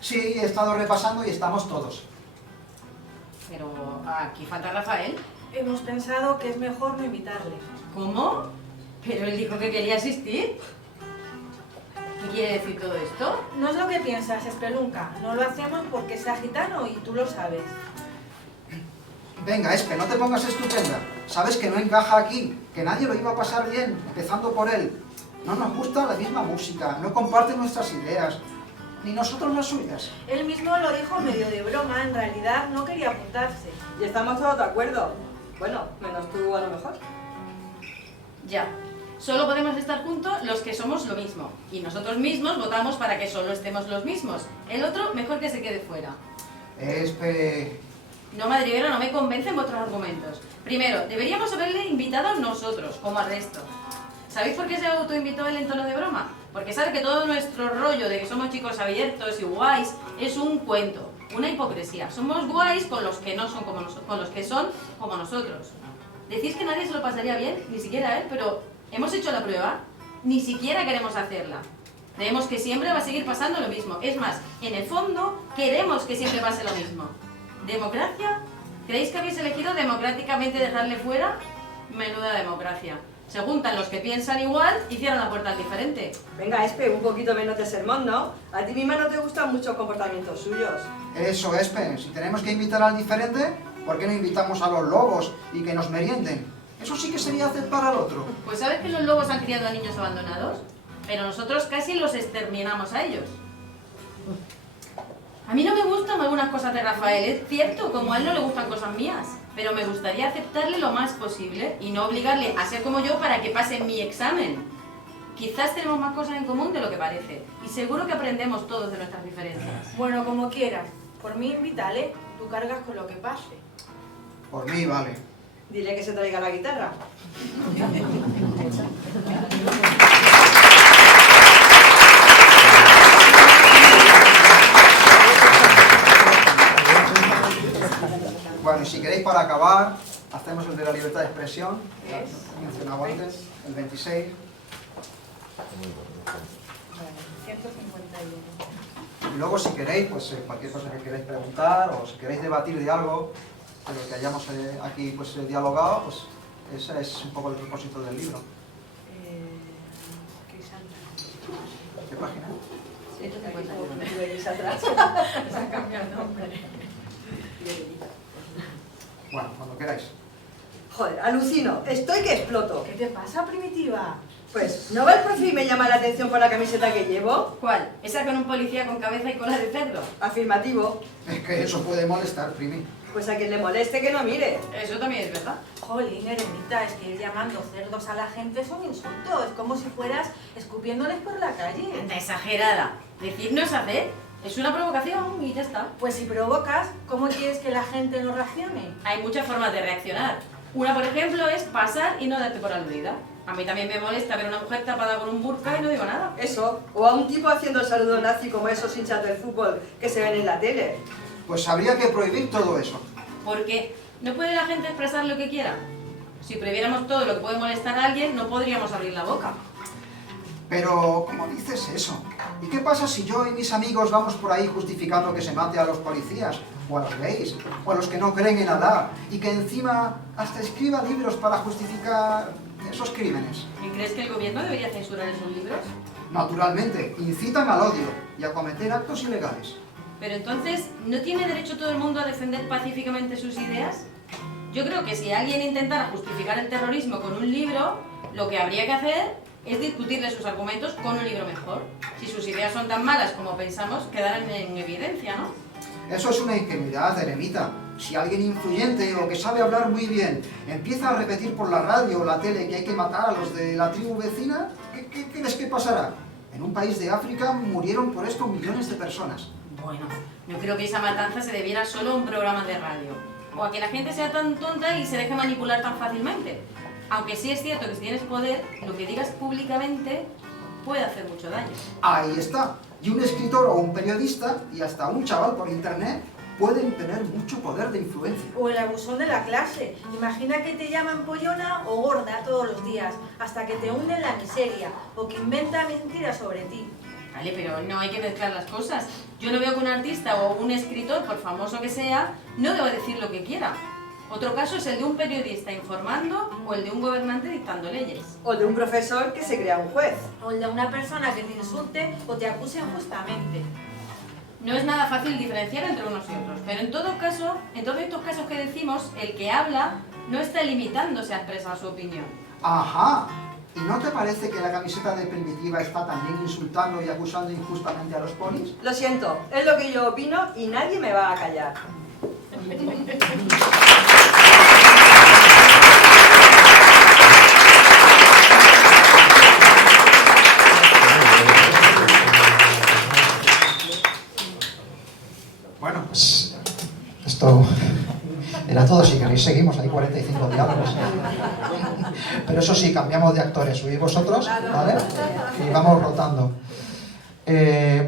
Sí, he estado repasando y estamos todos. Pero aquí falta Rafael. Hemos pensado que es mejor no invitarle. ¿Cómo? Pero él dijo que quería asistir. ¿Qué quiere decir todo esto? No es lo que piensas, Espelunca. No lo hacemos porque sea gitano y tú lo sabes. Venga, Espe, no te pongas estupenda. Sabes que no encaja aquí, que nadie lo iba a pasar bien, empezando por él. No nos gusta la misma música, no comparte nuestras ideas, ni nosotros las suyas. Él mismo lo dijo medio de broma, en realidad no quería apuntarse. Y estamos todos de acuerdo. Bueno, menos tú a lo mejor. Ya. Solo podemos estar juntos los que somos lo mismo. Y nosotros mismos votamos para que solo estemos los mismos. El otro, mejor que se quede fuera. Espe... No, madriguero, no me convencen vuestros argumentos. Primero, deberíamos haberle invitado nosotros, como al resto. ¿Sabéis por qué se autoinvitó él en tono de broma? Porque sabe que todo nuestro rollo de que somos chicos abiertos y guays es un cuento, una hipocresía. Somos guays con los que no son como con los que son como nosotros. Decís que nadie se lo pasaría bien, ni siquiera él, pero hemos hecho la prueba, ni siquiera queremos hacerla. Creemos que siempre va a seguir pasando lo mismo. Es más, en el fondo, queremos que siempre pase lo mismo. ¿Democracia? ¿Creéis que habéis elegido democráticamente dejarle fuera? Menuda democracia. Se juntan los que piensan igual y cierran la puerta al diferente. Venga, Espe, un poquito menos de sermón, ¿no? A ti misma no te gustan muchos comportamientos suyos. Eso, Espe, si tenemos que invitar al diferente, ¿por qué no invitamos a los lobos y que nos merienden? Eso sí que sería aceptar al otro. Pues ¿sabes que los lobos han criado a niños abandonados? Pero nosotros casi los exterminamos a ellos. A mí no me gustan algunas cosas de Rafael, es cierto, como a él no le gustan cosas mías. Pero me gustaría aceptarle lo más posible y no obligarle a ser como yo para que pase mi examen. Quizás tenemos más cosas en común de lo que parece. Y seguro que aprendemos todos de nuestras diferencias. Bueno, como quieras. Por mí, invítale. Tú cargas con lo que pase. Por mí, vale. Dile que se traiga la guitarra. Bueno, y si queréis para acabar, hacemos el de la libertad de expresión, que he mencionado antes, el 26. 151. Y luego si queréis, pues cualquier cosa que queráis preguntar o si queréis debatir de algo de lo que hayamos aquí pues, dialogado, pues ese es un poco el propósito del libro. ¿Qué página? 151. Atrás. Se ha cambiado el nombre. Bueno, cuando queráis. Joder, alucino. Estoy que exploto. ¿Qué te pasa, Primitiva? Pues, ¿no va el profe y me llama la atención por la camiseta que llevo? ¿Cuál? ¿Esa con un policía con cabeza y cola de cerdo? Afirmativo. Es que eso puede molestar, Primi. Pues a quien le moleste que no mire. Eso también es verdad. Jolín, Eremita, es que ir llamando cerdos a la gente es un insulto. Es como si fueras escupiéndoles por la calle. Anda, exagerada. Decir no es hacer. Es una provocación y ya está. Pues si provocas, ¿cómo quieres que la gente no reaccione? Hay muchas formas de reaccionar. Una, por ejemplo, es pasar y no darte por aludida. A mí también me molesta ver a una mujer tapada con un burka y no digo nada. Eso, o a un tipo haciendo el saludo nazi como esos hinchas del fútbol que se ven en la tele. Pues habría que prohibir todo eso. Porque no puede la gente expresar lo que quiera. Si prohibiéramos todo lo que puede molestar a alguien, no podríamos abrir la boca. Pero, ¿cómo dices eso? ¿Y qué pasa si yo y mis amigos vamos por ahí justificando que se mate a los policías, o a los gays, o a los que no creen en Alá, y que encima hasta escriba libros para justificar esos crímenes? ¿Y crees que el gobierno debería censurar esos libros? Naturalmente, incitan al odio y a cometer actos ilegales. Pero entonces, ¿no tiene derecho todo el mundo a defender pacíficamente sus ideas? Yo creo que si alguien intentara justificar el terrorismo con un libro, lo que habría que hacer es discutirle sus argumentos con un libro mejor. Si sus ideas son tan malas como pensamos, quedarán en evidencia, ¿no? Eso es una ingenuidad, eremita. Si alguien influyente o que sabe hablar muy bien empieza a repetir por la radio o la tele que hay que matar a los de la tribu vecina, ¿qué crees que pasará? En un país de África murieron por esto millones de personas. Bueno, no creo que esa matanza se debiera solo a un programa de radio. O a que la gente sea tan tonta y se deje manipular tan fácilmente. Aunque sí es cierto que si tienes poder, lo que digas públicamente puede hacer mucho daño. Ahí está. Y un escritor o un periodista, y hasta un chaval por internet, pueden tener mucho poder de influencia. O el abusón de la clase. Imagina que te llaman pollona o gorda todos los días, hasta que te hunden en la miseria, o que inventa mentiras sobre ti. Vale, pero no hay que mezclar las cosas. Yo no veo que un artista o un escritor, por famoso que sea, no deba decir lo que quiera. Otro caso es el de un periodista informando o el de un gobernante dictando leyes. O de un profesor que se crea un juez. O el de una persona que te insulte o te acuse injustamente. No es nada fácil diferenciar entre unos y otros, pero en todo caso, en todos estos casos que decimos, el que habla no está limitándose a expresar su opinión. ¡Ajá! ¿Y no te parece que la camiseta de Primitiva está también insultando y acusando injustamente a los polis? Lo siento, es lo que yo opino y nadie me va a callar. Bueno, Pues esto era todo. Si queréis seguimos, hay 45 diálogos. Pero eso sí, cambiamos de actores, subís vosotros, ¿vale? Y vamos rotando.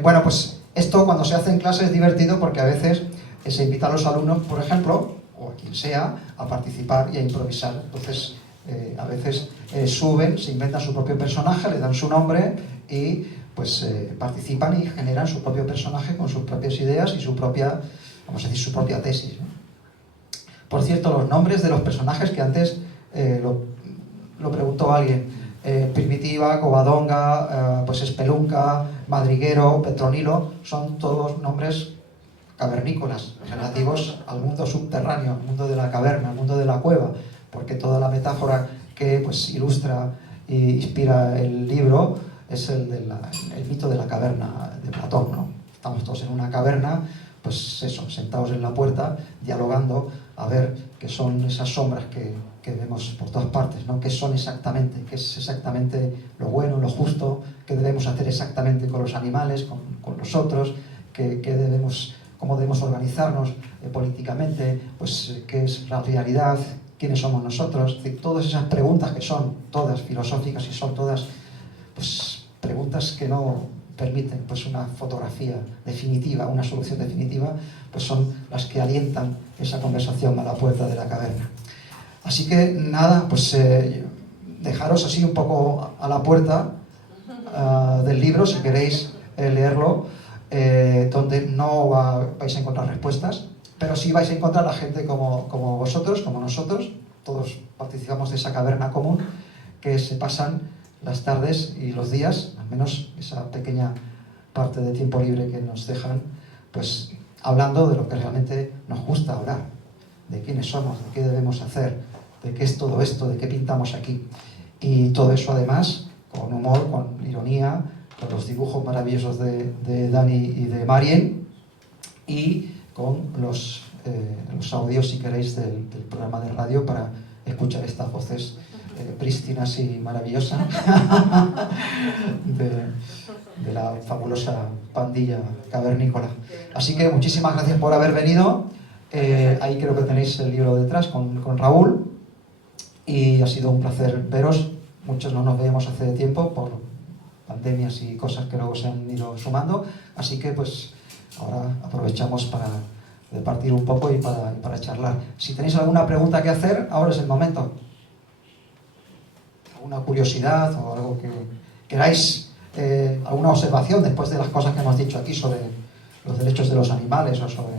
Bueno, pues esto cuando se hace en clase es divertido porque a veces se invita a los alumnos, por ejemplo, o a quien sea, a participar y a improvisar. Entonces, a veces suben, se inventan su propio personaje, le dan su nombre y pues participan y generan su propio personaje con sus propias ideas y su propia, vamos a decir, su propia tesis, ¿no? Por cierto, los nombres de los personajes que antes lo preguntó alguien, Primitiva, Covadonga, pues Espelunca, Madriguero, Petronilo, son todos nombres cavernícolas, relativos al mundo subterráneo, al mundo de la caverna, al mundo de la cueva, porque toda la metáfora que pues ilustra e inspira el libro es el mito de la caverna de Platón, ¿no? Estamos todos en una caverna, pues eso, sentados en la puerta, dialogando, a ver qué son esas sombras que vemos por todas partes, ¿no? ¿Qué son exactamente? ¿Qué es exactamente lo bueno, lo justo? ¿Qué debemos hacer exactamente con los animales, con los otros? ¿Cómo debemos organizarnos políticamente? Pues, ¿qué es la realidad? ¿Quiénes somos nosotros? Es decir, todas esas preguntas que son todas filosóficas y son todas pues, preguntas que no permiten pues, una fotografía definitiva, una solución definitiva, pues son las que alientan esa conversación a la puerta de la caverna. Así que nada, pues dejaros así un poco a la puerta del libro, si queréis leerlo, donde no vais a encontrar respuestas, pero sí vais a encontrar a gente como vosotros, como nosotros, todos participamos de esa caverna común, que se pasan las tardes y los días, al menos esa pequeña parte de tiempo libre que nos dejan, pues hablando de lo que realmente nos gusta hablar, de quiénes somos, de qué debemos hacer, de qué es todo esto, de qué pintamos aquí. Y todo eso además, con humor, con ironía, con los dibujos maravillosos de Dani y de Marien, y con los audios, si queréis, del programa de radio para escuchar estas voces prístinas y maravillosas de la fabulosa pandilla cavernícola. Así que muchísimas gracias por haber venido. Ahí creo que tenéis el libro detrás con Raúl. Y ha sido un placer veros. Muchos no nos veíamos hace tiempo por pandemias y cosas que luego se han ido sumando. Así que pues ahora aprovechamos para departir un poco y para charlar. Si tenéis alguna pregunta que hacer, ahora es el momento. ¿Alguna curiosidad o algo que queráis, alguna observación después de las cosas que hemos dicho aquí sobre los derechos de los animales o sobre...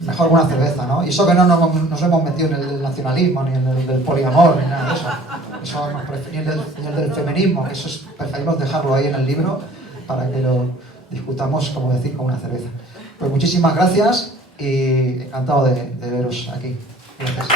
Mejor una cerveza, ¿no? Y eso que no nos hemos metido en el nacionalismo, ni en el del poliamor, ni nada de eso. Ni en el del feminismo, que eso preferimos dejarlo ahí en el libro para que lo discutamos, como decir, con una cerveza. Pues muchísimas gracias y encantado de veros aquí. Gracias.